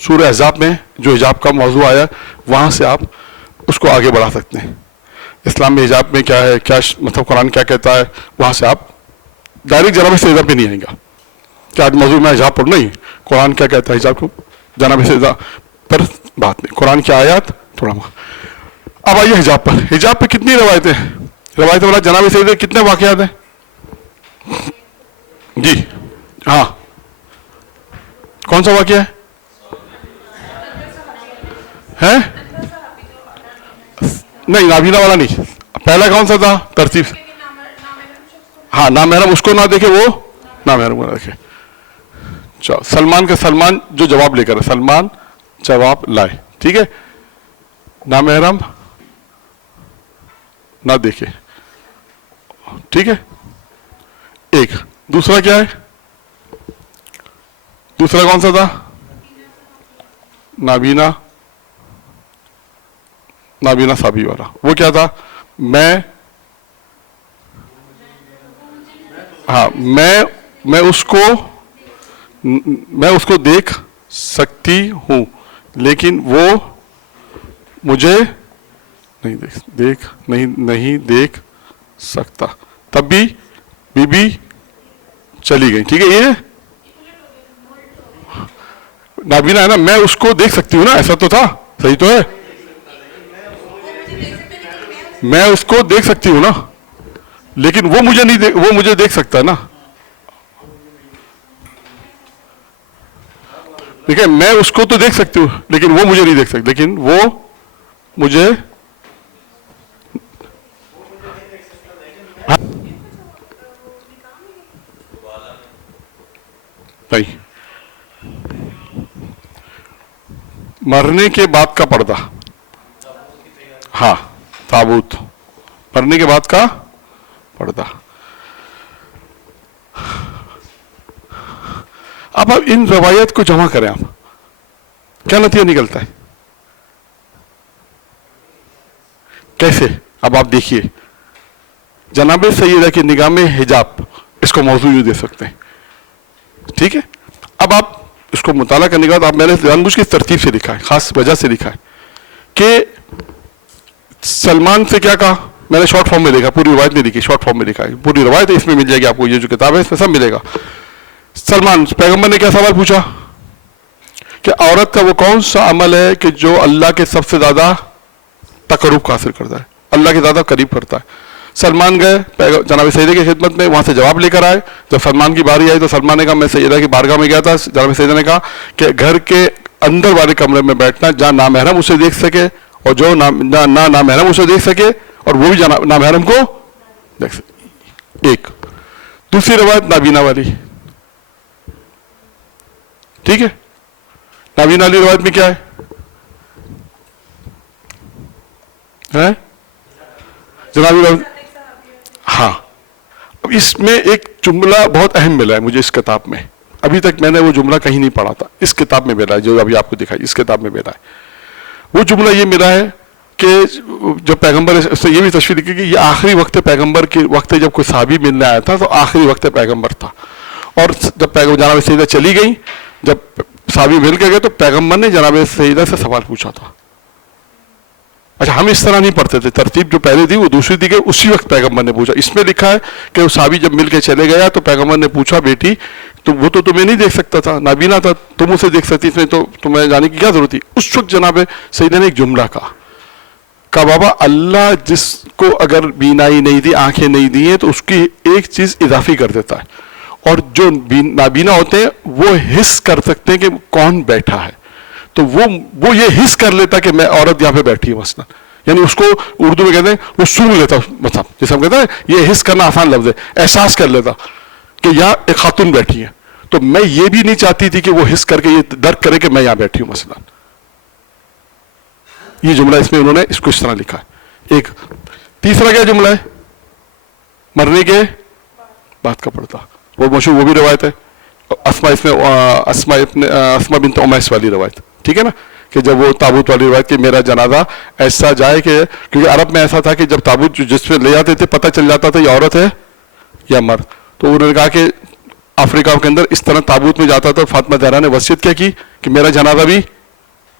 سورہ احزاب میں جو حجاب کا موضوع آیا وہاں سے آپ اس کو آگے بڑھا سکتے ہیں. اسلام میں حجاب میں کیا ہے, کیا مطلب قرآن کیا کہتا ہے, وہاں سے آپ ڈائریکٹ جناب سیدہ پہ نہیں آئیں گا کہ آج موضوع میں حجاب پڑھنا ہی, قرآن کیا کہتا ہے حجاب کو, جناب سیدہ پر بات نہیں, قرآن کی آیات تھوڑا. اب آئیے حجاب پر. حجاب پہ کتنی روایتیں ہیں, روایت والا جناب سیدہ کتنے واقعات ہیں؟ جی ہاں, کون سا واقعہ ہے؟ نہیں نابینا والا نہیں, پہلا کون سا تھا ترتیب؟ ہاں نامحرم اس کو نہ دیکھے, وہ نامحرم کو نہ دیکھے. سلمان کا سلمان جو جواب لے کر, سلمان جواب لائے, ٹھیک ہے, نامحرم نہ دیکھے, ٹھیک ہے. ایک دوسرا کیا ہے, دوسرا کون سا تھا؟ نابینا, نابینا صابی والا. وہ کیا تھا؟ میں ہاں میں اس کو دیکھ سکتی ہوں لیکن وہ مجھے نہیں دیکھ سکتا. تب بھی بی بی چلی گئی, ٹھیک ہے. یہ نابینا ہے نا, میں اس کو دیکھ سکتی ہوں نا, ایسا تو تھا, صحیح تو ہے, میں اس کو دیکھ سکتی ہوں نا لیکن وہ مجھے نہیں, وہ مجھے دیکھ سکتا ہے نا. ٹھیک ہے, میں اس کو تو دیکھ سکتی ہوں لیکن وہ مجھے نہیں دیکھ سکتا, لیکن وہ مجھے نہیں. مرنے کے بعد کا پردہ, ہاں تابوت, مرنے کے بعد کا پردہ. اب آپ ان روایت کو جمع کریں, آپ کیا نتیجہ نکلتا ہے, کیسے؟ اب آپ دیکھیے, جناب سیدہ کی نگاہ میں حجاب, اس کو موضوع یوں دے سکتے ہیں, ٹھیک ہے. اب آپ اس کو مطالعہ کرنے کے بعد آپ, میں نے جان بوجھ کے ترتیب سے لکھا ہے, خاص وجہ سے لکھا ہے کہ سلمان سے کیا کہا, میں نے شارٹ فارم میں لکھا, پوری روایت نہیں لکھی, شارٹ فارم میں لکھا ہے. پوری روایت ہے, اس میں مل جائے گی آپ کو, یہ جو کتاب ہے اس میں سب ملے گا. سلمان پیغمبر نے کیا سوال پوچھا کہ عورت کا وہ کون سا عمل ہے کہ جو اللہ کے سب سے زیادہ تقرب حاصل کرتا ہے, اللہ کے زیادہ قریب کرتا ہے. سلمان گئے جناب سیدہ کی خدمت میں, وہاں سے جواب لے کر آئے. جب سلمان کی باری آئی تو سلمان نے کہا میں سیدہ کی بارگاہ میں گیا تھا. جناب سیدہ نے کہا کہ گھر کے اندر والے کمرے میں بیٹھنا جہاں نامحرم اسے دیکھ سکے, اور جو نہ نامحرم اسے دیکھ سکے اور وہ بھی نامحرم کو دیکھ سکے. ایک دوسری روایت نابینا والی, ٹھیک ہے. نابینا والی روایت میں کیا ہے جناب؟ ہاں, اب اس میں ایک جملہ بہت اہم ملا ہے مجھے اس کتاب میں, ابھی تک میں نے وہ جملہ کہیں نہیں پڑھا تھا, اس کتاب میں ملا ہے, جو ابھی آپ کو دکھائی اس کتاب میں ملا ہے. وہ جملہ یہ ملا ہے کہ جب پیغمبر, اس سے یہ بھی تشریح لکھی کہ یہ آخری وقت پیغمبر کے وقت, جب کوئی صحابی ملنے آیا تھا تو آخری وقت پیغمبر تھا. اور جب جناب سیدہ چلی گئی, جب صحابی مل کے گئے تو پیغمبر نے جناب سیدہ سے سوال پوچھا تھا. اچھا, ہم اس طرح نہیں پڑھتے تھے, ترتیب جو پہلے تھی وہ دوسری دی گئی, اسی وقت پیغمبر نے پوچھا. اس میں لکھا ہے کہ وہ صحابی جب مل کے چلے گیا تو پیغمبر نے پوچھا بیٹی تو وہ تو تمہیں نہیں دیکھ سکتا تھا, نابینا تھا, تم اسے دیکھ سکتی تھی, تو تمہیں جانے کی کیا ضرورت تھی. اس وقت جناب سیدہ نے ایک جملہ کہا بابا اللہ جس کو اگر بینائی نہیں دی, آنکھیں نہیں دی ہیں, تو اس کی ایک چیز اضافی کر دیتا ہے, اور جو نابینا ہوتے ہیں وہ حس کر سکتے ہیں کہ کون بیٹھا ہے, تو وہ یہ حس کر لیتا کہ میں عورت یہاں پہ بیٹھی ہوں مثلا, یعنی اس کو اردو میں کہتے ہیں وہ سونگ لیتا, مطلب جیسے ہم کہتے ہیں یہ حس کرنا آسان لفظ ہے, احساس کر لیتا کہ یہاں ایک خاتون بیٹھی ہے, تو میں یہ بھی نہیں چاہتی تھی کہ وہ حس کر کے یہ درک کرے کہ میں یہاں بیٹھی ہوں مثلا. یہ جملہ اس میں انہوں نے اس کو اس طرح لکھا ہے. ایک تیسرا کیا جملہ ہے, مرنے کے بعد کا پڑتا, وہ مشہور وہ بھی روایت ہے, اسما بنت امیس والی روایت, ٹھیک ہے نا, کہ جب وہ تابوت والی روایت کہ میرا جنازہ ایسا جائے کہ, کیونکہ عرب میں ایسا تھا کہ جب تابوت جس پہ لے جاتے تھے پتہ چل جاتا تھا یہ عورت ہے یا مرد, تو انہوں نے کہا کہ افریقہ کے اندر اس طرح تابوت میں جاتا تھا. فاطمہ زہرا نے وصیت کیا کی کہ میرا جنازہ بھی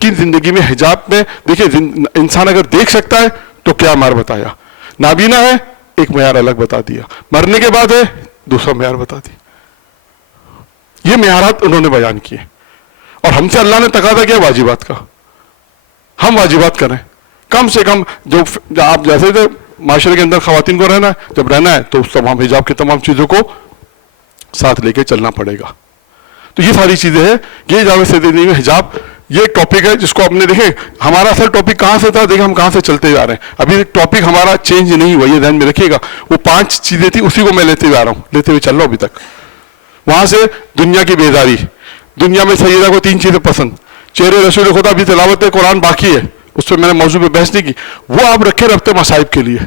کی زندگی میں حجاب میں دیکھیں انسان اگر دیکھ سکتا ہے تو کیا معیار بتایا, نابینا ہے ایک معیار الگ بتا دیا, مرنے کے بعد ہے دوسرا معیار بتا دیا. یہ معیارات انہوں نے بیان کیے اور ہم سے اللہ نے تقاضا کیا واجبات کا, ہم واجبات کریں کم سے کم. جو آپ جیسے تھے معاشرے کے اندر خواتین کو رہنا ہے, جب رہنا ہے تو اس تمام حجاب کی تمام چیزوں کو ساتھ لے کے چلنا پڑے گا. تو یہ ساری چیزیں ہیں. یہ جامع زندگی میں حجاب یہ ایک ٹاپک ہے جس کو آپ نے دیکھیں ہمارا اصل ٹاپک کہاں سے تھا, دیکھیں ہم کہاں سے چلتے جا رہے ہیں. ابھی ٹاپک ہمارا چینج نہیں ہوا, یہ ذہن میں رکھیے گا. وہ 5 چیزیں تھی اسی کو میں لیتے جا رہا ہوں, لیتے ہوئے چل رہا ہوں ابھی تک. وہاں سے دنیا کی بیداری, دنیا میں سیدہ کو 3 چیزیں پسند, چہرے رسول خدا بھی تلاوت قرآن باقی ہے, اس پہ میں نے موضوع پہ بحث نہیں کی, وہ آپ رکھے رفتے مصائب کے لیے.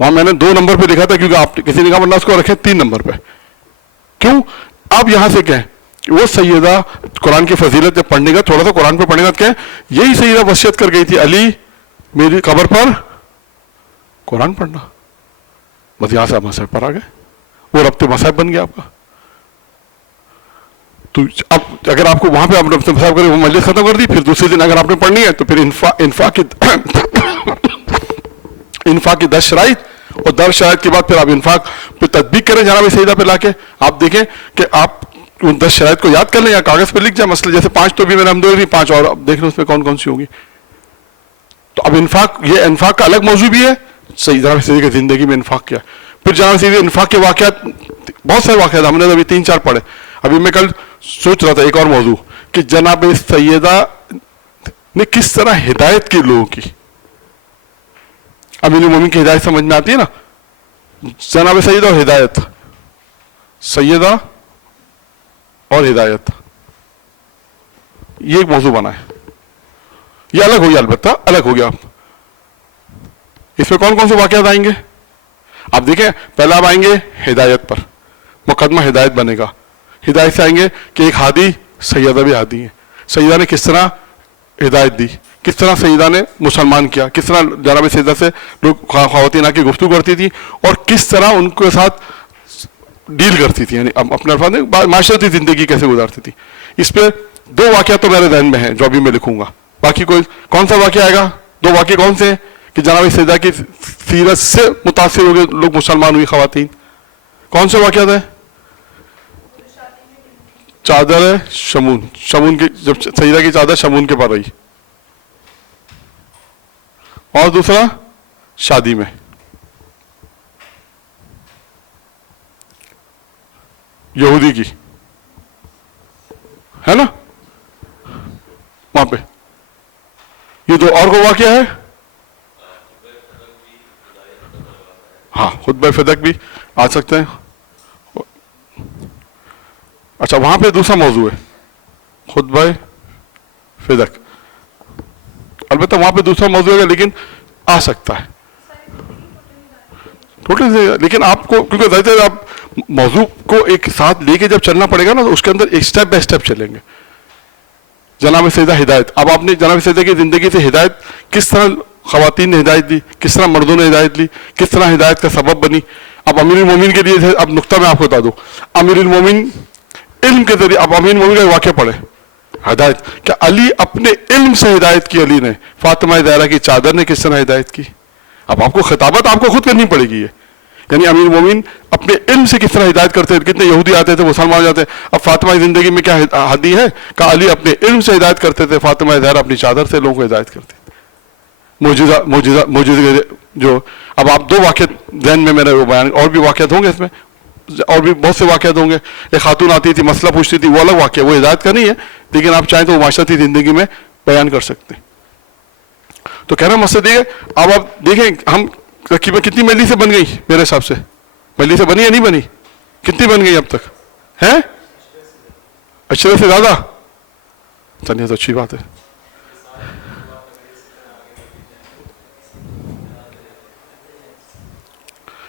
وہاں میں نے 2 نمبر پہ لکھا تھا کیونکہ آپ کسی نے کہا ورنہ اس کو رکھے 3 نمبر پہ. کیوں؟ آپ یہاں سے کہیں وہ سیدہ قرآن کی فضیلت جب پڑھنے کا تھوڑا سا قرآن پہ پڑھنے کا کہیں یہی سیدہ وصیت کر گئی تھی علی میری قبر پر قرآن پڑھنا. بس یہاں سے آپ مصائب پر آ گئے, وہ ربط مصائب بن گیا آپ کا. تو اب اگر آپ کو وہاں پہ آپ ربط مصائب کریں وہ مجلس ختم کر دی, پھر دوسرے دن اگر آپ نے پڑھنی ہے تو پھر انفاق کی 10 شرائط اور 10 شرائط کے بعد پھر آپ انفاق پہ تطبیق کریں جناب سیدہ پہ لا کے. آپ دیکھیں کہ آپ ان 10 شرائط کو یاد کر لیں یا کاغذ پہ لکھ جائیں. مسئلہ جیسے 5 تو بھی میں نے ہم 5 اور اب دیکھ لیں اس میں کون کون سی ہوگی. تو اب انفاق, یہ انفاق کا الگ موضوع بھی ہے. صحیح جناب سیدہ کی زندگی میں انفاق کیا. پھر جناب سیدہ انفاق کے واقعات بہت سارے واقعات ہم نے ابھی 3-4 پڑھے. ابھی میں کل سوچ رہا تھا ایک اور موضوع کہ جناب سیدہ نے کس طرح ہدایت کی لوگوں کی. امین المومنین کی ہدایت سمجھ میں آتی ہے نا, جناب سیدہ اور ہدایت, سیدہ اور ہدایت, یہ ایک موضوع بنا ہے. یہ الگ ہو گیا, البتہ الگ ہو گیا. اس میں کون کون سے واقعات آئیں گے آپ دیکھیں. پہلا آپ آئیں گے ہدایت پر, مقدمہ ہدایت بنے گا. ہدایت سے آئیں گے کہ ایک ہادی سیدہ بھی ہادی ہے. سیدہ نے کس طرح ہدایت دی, کس طرح سیدہ نے مسلمان کیا, کس طرح جناب سیدہ سے لوگ خواتین آ کے گفتگو کرتی تھی اور کس طرح ان کے ساتھ ڈیل کرتی تھی, یعنی اپنے الفاظ میں معاشرتی زندگی کیسے گزارتی تھی. اس پہ 2 واقعات تو میرے ذہن میں ہیں جو ابھی میں لکھوں گا. باقی کوئی کون سا واقعہ آئے گا؟ 2 واقعے کون سے ہیں کہ جناب سیدہ کی سیرت سے متاثر ہو گئے لوگ, مسلمان ہوئی خواتین. کون سے واقعات ہیں؟ چادر شمون, شمون کی جب سیدہ کی چادر شمون کے پر رہی, اور دوسرا شادی میں یہودی کی ہے نا, وہاں پہ یہ 2 اور کو واقعہ ہے. ہاں خطبہ فدق بھی آ سکتے ہیں. اچھا وہاں پہ دوسرا موضوع ہے خطبہ فدق, البتہ وہاں پہ دوسرا موضوع ہے لیکن آ سکتا ہے ٹوٹل سے. لیکن آپ کو کیونکہ ظاہر آپ موضوع کو ایک ساتھ لے کے جب چلنا پڑے گا نا تو اس کے اندر ایک سٹیپ بائی سٹیپ چلیں گے. جناب سیدہ ہدایت, اب آپ نے جناب سیدہ کی زندگی سے ہدایت کس طرح خواتین نے ہدایت دی, کس طرح مردوں نے ہدایت لی, کس طرح ہدایت کا سبب بنی. اب امیر المومنین کے لیے اب نقطہ میں آپ کو بتا دوں. امیر المومنین علم کے ذریعے, اب امیر المومنین کا ایک واقعہ پڑھے ہدایت, کہ علی اپنے علم سے ہدایت کی. علی نے فاطمہ زہرا کی چادر نے کس طرح ہدایت کی. اب آپ کو خطابت آپ کو خود کرنی پڑے گی. یعنی امیر المومنین اپنے علم سے کس طرح ہدایت کرتے ہیں. کتنے یہودی آتے تھے مسلمان ہو جاتے. اب فاطمہ کی زندگی میں کیا حدی ہے کہ علی اپنے علم سے ہدایت کرتے تھے, فاطمہ زہرا اپنی چادر سے لوگوں کو ہدایت کرتے تھے. معجزہ جو اب آپ 2 واقعات ذہن میں میرے وہ بیان, اور بھی واقعات ہوں گے اس میں, اور بھی بہت سے واقعات ہوں گے. ایک خاتون آتی تھی مسئلہ پوچھتی تھی, وہ الگ واقعہ, وہ ہدایت کا نہیں ہے لیکن آپ چاہیں تو وہ معاشرتی زندگی میں بیان کر سکتے ہیں. تو کہنا مقصد یہ ہے. اب آپ دیکھیں ہم تقریباً کتنی مجلسیں بن گئی میرے حساب سے, مجلسیں بنی یا نہیں بنی, کتنی بن گئی اب تک ہیں؟ 80 سے زیادہ. چلیے تو اچھی بات ہے.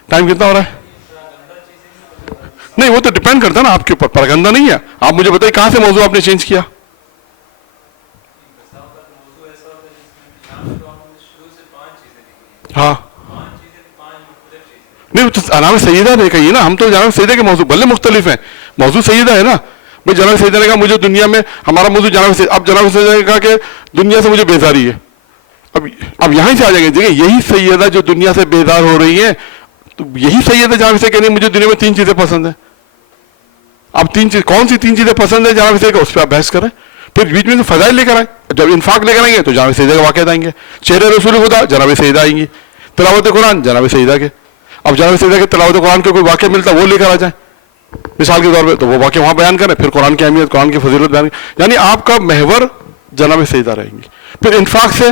ٹائم کتنا ہو رہا ہے؟ نہیں وہ تو ڈیپینڈ کرتا ہے نا آپ کے اوپر, پراگندہ نہیں ہے. آپ مجھے بتائیے کہاں سے موضوع آپ نے چینج کیا؟ ہاں نہیں تو جناب سیدہ نے کہی نا, ہم تو جناب سیدہ کے موضوع بھلے مختلف ہیں, موضوع سیدہ ہے نا. بھائی جناب سیدہ نے کہا مجھے دنیا میں ہمارا موضوع جناب سیدہ، اب جناب سیدہ نے کہا کہ دنیا سے مجھے بیزاری ہے. اب یہاں سے آ جائیں گے دیکھیں یہی سیدہ جو دنیا سے بیزار ہو رہی ہیں، تو یہی سیدہ جناب سے کہنی مجھے دنیا میں 3 چیزیں پسند ہیں. اب 3 چیز کون سی 3 چیزیں پسند ہیں جناب سے، اس پہ آپ بحث کریں. پھر بیچ میں فضائل لے کر آئیں، جب انفاق لے کر آئیں گے تو جناب سیدہ کے واقعات آئیں گے. چہرے رسول خدا جناب سیدہ آئیں گی. تلاوت قرآن جناب سیدہ کے. اب جناب سیدہ کے تلاوت قرآن کے کوئی واقعہ ملتا ہے وہ لے کر آ جائیں مثال کے طور پہ، تو وہ واقعہ وہاں بیان کریں. پھر قرآن کی اہمیت، قرآن کی فضیلت بیان کریں، یعنی آپ کا محور جناب سیدہ رہیں گی. پھر انفاق سے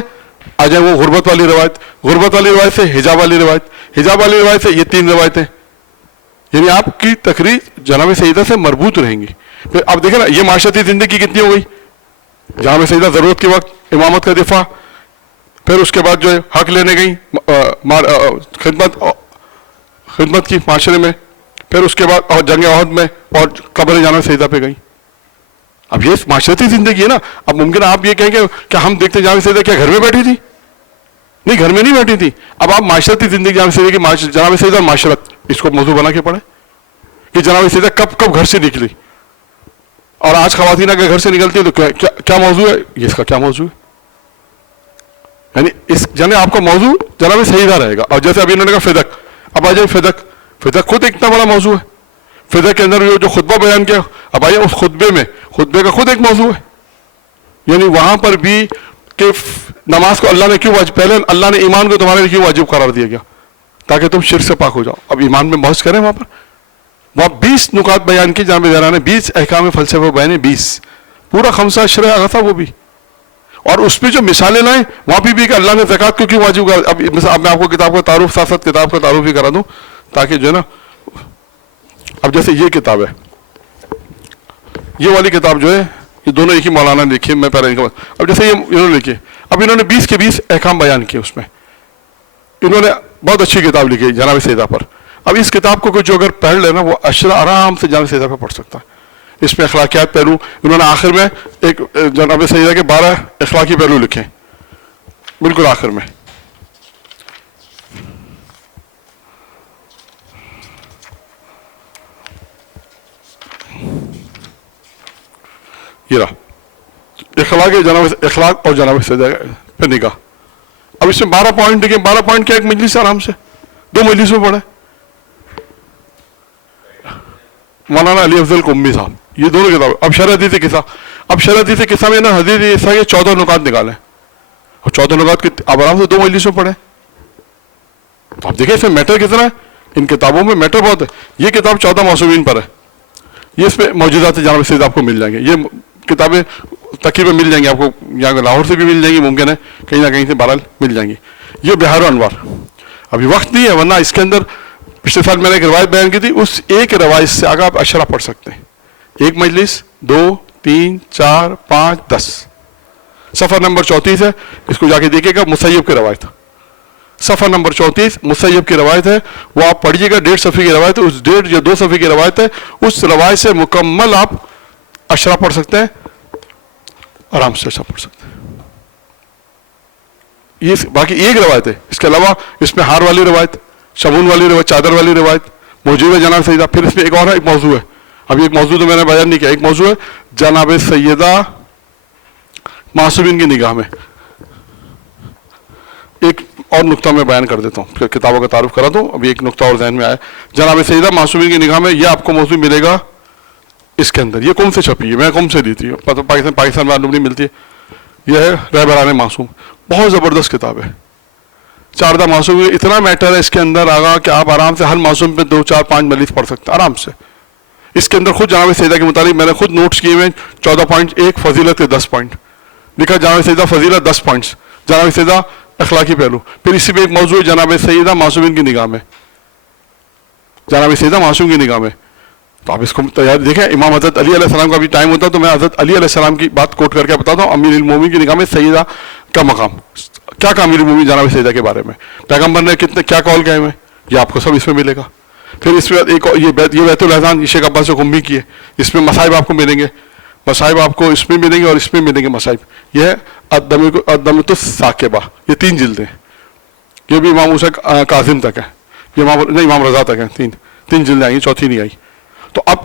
آ جائیں وہ غربت والی روایت، غربت والی روایت سے حجاب والی روایت، حجاب والی روایت سے یہ 3 روایتیں، یعنی آپ کی تقریر جناب سیدہ سے مربوط رہیں گی. پھر آپ دیکھیں نا یہ معاشرتی زندگی کتنی ہو گئی. جناب سیدہ ضرورت کے وقت امامت کا دفاع، پھر اس کے بعد جو ہے حق لینے گئی خدمت کی معاشرے میں، پھر اس کے بعد اور جنگ احد میں اور قبر جناب سیدہ پہ گئی. اب یہ معاشرتی زندگی ہے نا. اب ممکن آپ یہ کہیں کہ کیا ہم دیکھتے جناب سیدہ کیا گھر میں بیٹھی تھی؟ نہیں، گھر میں نہیں بیٹھی تھی. اب آپ معاشرتی زندگی جناب سیدہ کی، جناب سیدہ معاشرت، اس کو موضوع بنا کے پڑھیں کہ جناب سیدہ کب گھر سے نکلی. اور آج خواتین اگر گھر سے نکلتی ہے تو کیا موضوع ہے، یہ اس کا کیا موضوع ہے. یعنی آپ کا موضوع جناب سیدہ رہے گا. اور جیسے ابھی انہوں نے کہا فدق، اب آ جائے فدق. فدق خود اتنا بڑا موضوع ہے. فدق کے اندر جو خطبہ بیان کیا، اب آئیے اس خطبے کا خود ایک موضوع ہے. یعنی وہاں پر بھی کہ نماز کو اللہ نے کیوں واجب، پہلے اللہ نے ایمان کو تمہارے لیے کیوں واجب قرار دیا گیا، تاکہ تم شرک سے پاک ہو جاؤ. اب ایمان میں بحث کریں، وہاں 20 نکات بیان کی جناب زہرا نے، 20 احکام فلسفہ بیان، 20 پورا خمسہ اشرہ آگا تھا وہ بھی. اور اس پہ جو مثالیں لائیں وہاں پہ بھی کہ اللہ نے زکوٰۃ کو کیوں واجب کر. اب میں آپ کو کتاب کا تعارف ساتھ ساتھ کتاب کا تعارف بھی کرا دوں تاکہ جو ہے نا، اب جیسے یہ کتاب ہے، یہ والی کتاب جو ہے، یہ دونوں ایک ہی مولانا نے لکھی ہے. میں پہلے اب جیسے یہ انہوں نے لکھی، اب انہوں نے 20 کے 20 احکام بیان کیے. اس میں انہوں نے بہت اچھی کتاب لکھی جناب سیدہ پر. اب اس کتاب کو جو اگر پڑھ لینا وہ اشرا آرام سے جناب سیدہ پہ پڑھ سکتا ہے. اس میں اخلاقیات پہلو انہوں نے آخر میں ایک جناب سیدہ کے 12 اخلاقی پہلو لکھے بالکل آخر میں. یہ رہا اخلاق اور جناب سیدہ پہ نگاہ. اب اس میں 12 پوائنٹ لکھے. 12 پوائنٹ کیا ایک مجلس سے آرام سے 2 مجلس میں پڑھے. مولانا علی افضل قمی صاحب، یہ دونوں کتاب. اب شرح حدیث قصہ، اب شرح حدیث قصہ میں نا حدیث عیسیٰ کے 14 نکات نکالے، اور 14 نکات کی آپ آرام سے 2 مجلس میں پڑھیں. تو آپ دیکھیں اس میں میٹر کتنا ہے، ان کتابوں میں میٹر بہت ہے. یہ کتاب 14 معصومین پر ہے. یہ اس میں موجودات جناب سیدہ آپ کو مل جائیں گے. یہ کتابیں تقریباً مل جائیں گی آپ کو، یہاں لاہور سے بھی مل جائیں گی، ممکن ہے کہیں نہ کہیں سے بہرحال مل جائیں گی. یہ بہار و انوار. ابھی وقت نہیں ہے ورنہ اس کے اندر پچھلے سال میں نے ایک روایت بیان کی تھی، اس ایک روایت سے آگے آپ اشرا پڑھ سکتے ہیں. ایک مجلس، 2 3 4 5 10. صفحہ نمبر 34 ہے، اس کو جا کے دیکھیے گا. مسیب کی روایت، صفحہ نمبر 34 مسیب کی روایت ہے، وہ آپ پڑھیے گا. 1.5 صفحے کی روایت ہے، اس 1.5 یا 2 صفحے کی روایت ہے. اس روایت سے مکمل آپ اشرا پڑھ سکتے ہیں، آرام سے اشرا پڑھ سکتے ہیں. یہ باقی ایک روایت ہے. اس کے علاوہ اس میں ہار والی روایت، شمون والی روایت، چادر والی روایت موجود ہے جناب سیدہ. پھر اس میں ایک اور ہے، ایک موضوع ہے. اب ایک موضوع تو میں نے بیان نہیں کیا. ایک موضوع ہے جناب سیدہ معصومین کی نگاہ میں. ایک اور نقطہ میں بیان کر دیتا ہوں، پھر کتابوں کا تعارف کرا دوں. ابھی ایک نقطہ اور ذہن میں آیا، جناب سیدہ معصومین کی نگاہ میں. یہ آپ کو موضوع ملے گا اس کے اندر. یہ کون سے چھپی ہے، میں کون سے دی تھی، پاکستان میں معلوم نہیں ملتی ہے. یہ ہے رہبران معصوم، بہت زبردست کتاب ہے. 14 معصوم، اتنا میٹر ہے اس کے اندر آگا کہ آپ آرام سے ہر معصوم پہ 2 4 5 مجلس پڑھ سکتے ہیں آرام سے. اس کے اندر خود جناب سیدہ کے متعلق میں نے خود نوٹس کیے ہوئے 14 پوائنٹ. ایک فضیلت کے 10 پوائنٹ لکھا، جناب سیدہ فضیلت 10 پوائنٹس، جناب سیدہ اخلاقی پہلو. پھر اسی میں ایک موضوع ہے جناب سیدہ معصومین کی نگاہ میں، جناب سیدہ معصوم کی نگاہ میں. تو آپ اس کو تیار دیکھیں. امام حضرت علی علیہ السلام کا بھی ٹائم ہوتا تو میں حضرت علی علیہ السلام کی بات کوٹ کر کے بتاتا ہوں. امیر المومنین کی نگاہ میں سیدہ کا مقام کیا کہا امیر المومنین جناب سیدہ کے بارے میں، پیغمبر نے کتنے کیا کال کہے ہوئے، یہ آپ کو سب اس میں ملے گا. پھر اس میں ایک یہ بیت الاذان شیخ عباس قمی کی ہے. اس میں مصائب آپ کو ملیں گے، مصائب آپ کو اس میں ملیں گے اور اس میں ملیں گے مصائب. یہ ہے الدمۃ الثاقبہ، یہ 3 جلدیں. یہ بھی امام موسیٰ کاظم تک ہے، یہ امام رضا تک ہے. 3 جلدیں آئی، چوتھی نہیں آئی. تو اب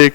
1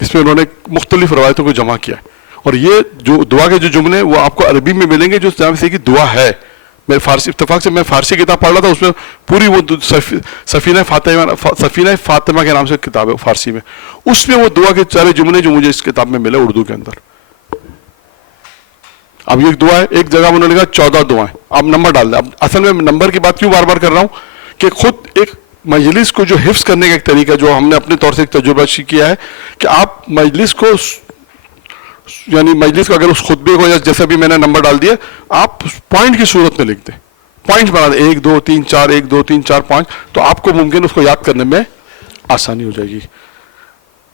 اس میں انہوں نے مختلف روایتوں کو جمع کیا ہے. اور یہ جو دعا کے جو جملے وہ آپ کو عربی میں ملیں گے جو جہاں سے کی دعا ہے. میں فارسی اتفاق سے میں فارسی کتاب پڑھ رہا تھا, اس میں پوری وہ سفینہ فاطمہ کے نام سے کتاب ہے فارسی میں, اس میں وہ دعا کے سارے جملے جو مجھے اس کتاب میں ملے اردو کے اندر. اب یہ ایک دعا ہے, ایک جگہ انہوں نے کہا 14 دعائیں, آپ نمبر ڈال دیں. اب اصل میں نمبر کی بات کیوں بار بار کر رہا ہوں کہ خود ایک مجلس کو جو حفظ کرنے کا ایک طریقہ جو ہم نے اپنے طور سے ایک تجربہ کیا ہے کہ آپ مجلس کو یعنی مجلس کو اگر اس خطبے کو جیسے بھی میں نے نمبر ڈال دیا آپ پوائنٹ کی صورت میں لکھ دیں, پوائنٹ بنا دیں 1 2 3 4 1 2 3 4 5, تو آپ کو ممکن اس کو یاد کرنے میں آسانی ہو جائے گی.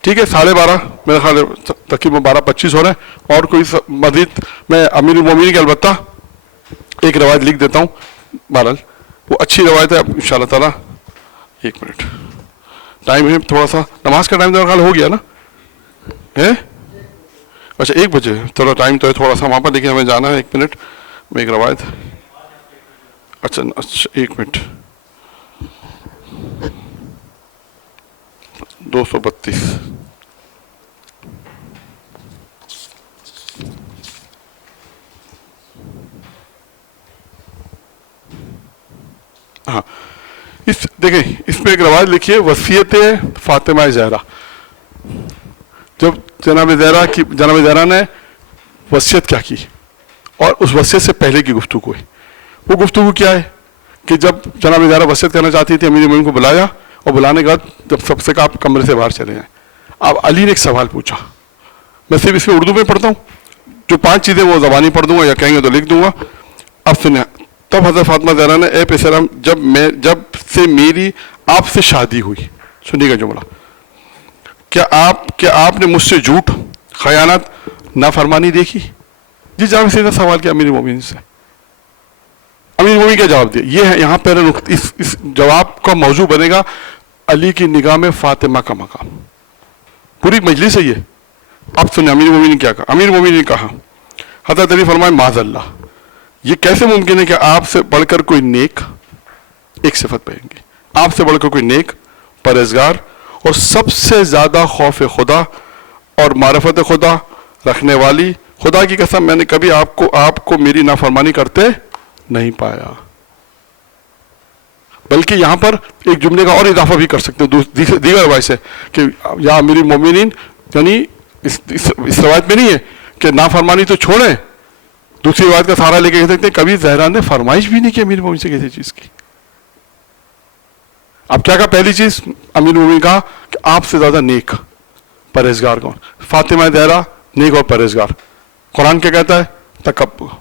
ٹھیک ہے, 12:30 میرے خیال تقریباً 12:25 ہو رہے ہیں. اور کوئی مزید میں امیر المومنین کی البتہ ایک روایت لکھ دیتا ہوں, بہرحال وہ اچھی روایت ہے. اب ان شاء اللہ تعالیٰ 1 منٹ ٹائم ہے تھوڑا سا, نماز کا ٹائم تو خیال ہو گیا نا ہے, اچھا 1 بجے, چلو ٹائم تو ہے تھوڑا سا وہاں پر, لیکن ہمیں جانا ہے. 1 منٹ میں ایک روایت, اچھا 1 منٹ 232 ہاں دیکھیں اس میں ایک روایت لکھی ہے وصیت فاطمہ زہرا. جب جناب زہرا نے وصیت کیا کی اور اس وصیت سے پہلے کی گفتگو ہے, وہ گفتگو کیا ہے کہ جب جناب زہرا وصیت کرنا چاہتی تھی امیر المومنین کو بلایا, اور بلانے کے بعد جب سب سے کہا آپ کمرے سے باہر چلے جائیں. اب علی نے ایک سوال پوچھا, میں صرف اس میں اردو میں پڑھتا ہوں, جو 5 چیزیں وہ زبانی پڑھ دوں گا یا کہیں گے تو لکھ دوں گا. اب سنیں, تب حضرت فاطمہ زہرا نے اے پیسرم جب سے میری آپ سے شادی ہوئی, سنیے گا جملہ, کیا آپ نے مجھ سے جھوٹ, خیانت, نافرمانی دیکھی؟ جی جناب سیدھا سوال کیا امیر المومنین سے. امیر المومنین کیا جواب دیا, یہ ہے یہاں پہ اس جواب کا موضوع بنے گا علی کی نگاہ میں فاطمہ کا مقام. پوری مجلس ہے یہ. اب سنیں امیر المومنین کیا کہا. امیر المومنین نے کہا, حضرت علی فرمائے معاذ اللہ, یہ کیسے ممکن ہے کہ آپ سے بڑھ کر کوئی نیک, ایک صفت پائیں گے, آپ سے بڑھ کر کوئی نیک, پرہیزگار اور سب سے زیادہ خوف خدا اور معرفت خدا رکھنے والی, خدا کی قسم میں نے کبھی آپ کو میری نافرمانی کرتے نہیں پایا. بلکہ یہاں پر ایک جملے کا اور اضافہ بھی کر سکتے ہیں دیگر روایت سے کہ یا امیر المومنین, یعنی اس روایت میں نہیں ہے کہ نافرمانی تو چھوڑیں, دوسری روایت کا سہارا لے کے کہہ سکتے ہیں کبھی زہرا نے فرمائش بھی نہیں کی امیر المومنین سے کسی چیز کی. اب کیا کہا, پہلی چیز امیر المومنین کہا کہ آپ سے زیادہ نیک پرہیزگار کون؟ فاطمہ زہرا نیک اور پرہیزگار. قرآن کیا کہتا ہے؟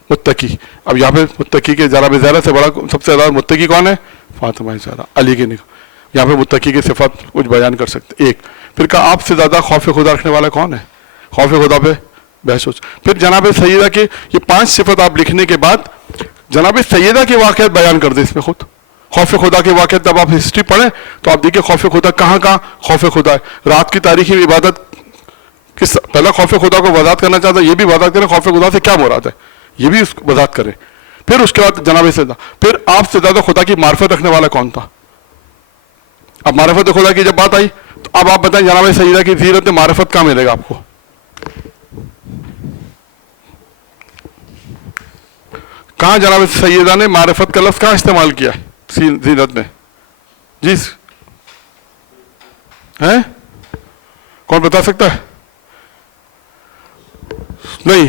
متقی. اب یہاں پہ متقی کے جناب زہرا سے بڑا سب سے زیادہ متقی کون ہے؟ فاطمہ زہرا, علی کے نیک. یہاں پہ متقی کی صفات کچھ بیان کر سکتے. ایک پھر کہا آپ سے زیادہ خوف خدا رکھنے والا کون ہے؟ خوف خدا پہ بحث ہو. پھر جناب سیدہ کے یہ 5 صفت آپ لکھنے کے بعد جناب سیدہ کے واقعات بیان کر دیں اس میں خود. خوف خدا کے واقعات جب آپ ہسٹری پڑھیں تو آپ دیکھیں خوف خدا کہاں خوف خدا ہے. رات کی تاریخی عبادت پہلا خوف خدا کو وضاحت کرنا چاہتا ہے, یہ بھی وضاحت کریں خوف خدا سے کیا مراد ہے, یہ بھی اس کو وضاحت کریں. پھر اس کے بعد جناب سیدہ, پھر آپ سے زیادہ خدا کی معرفت رکھنے والا کون تھا. اب معرفت خدا کی جب بات آئی تو اب آپ بتائیں جناب سیدہ کی سیرت میں معرفت کہاں ملے گا آپ کو؟ کہاں جناب سیدہ نے معرفت کا لفظ کہاں استعمال کیا ہے سیرت میں؟ جی کون بتا سکتا ہے؟ نہیں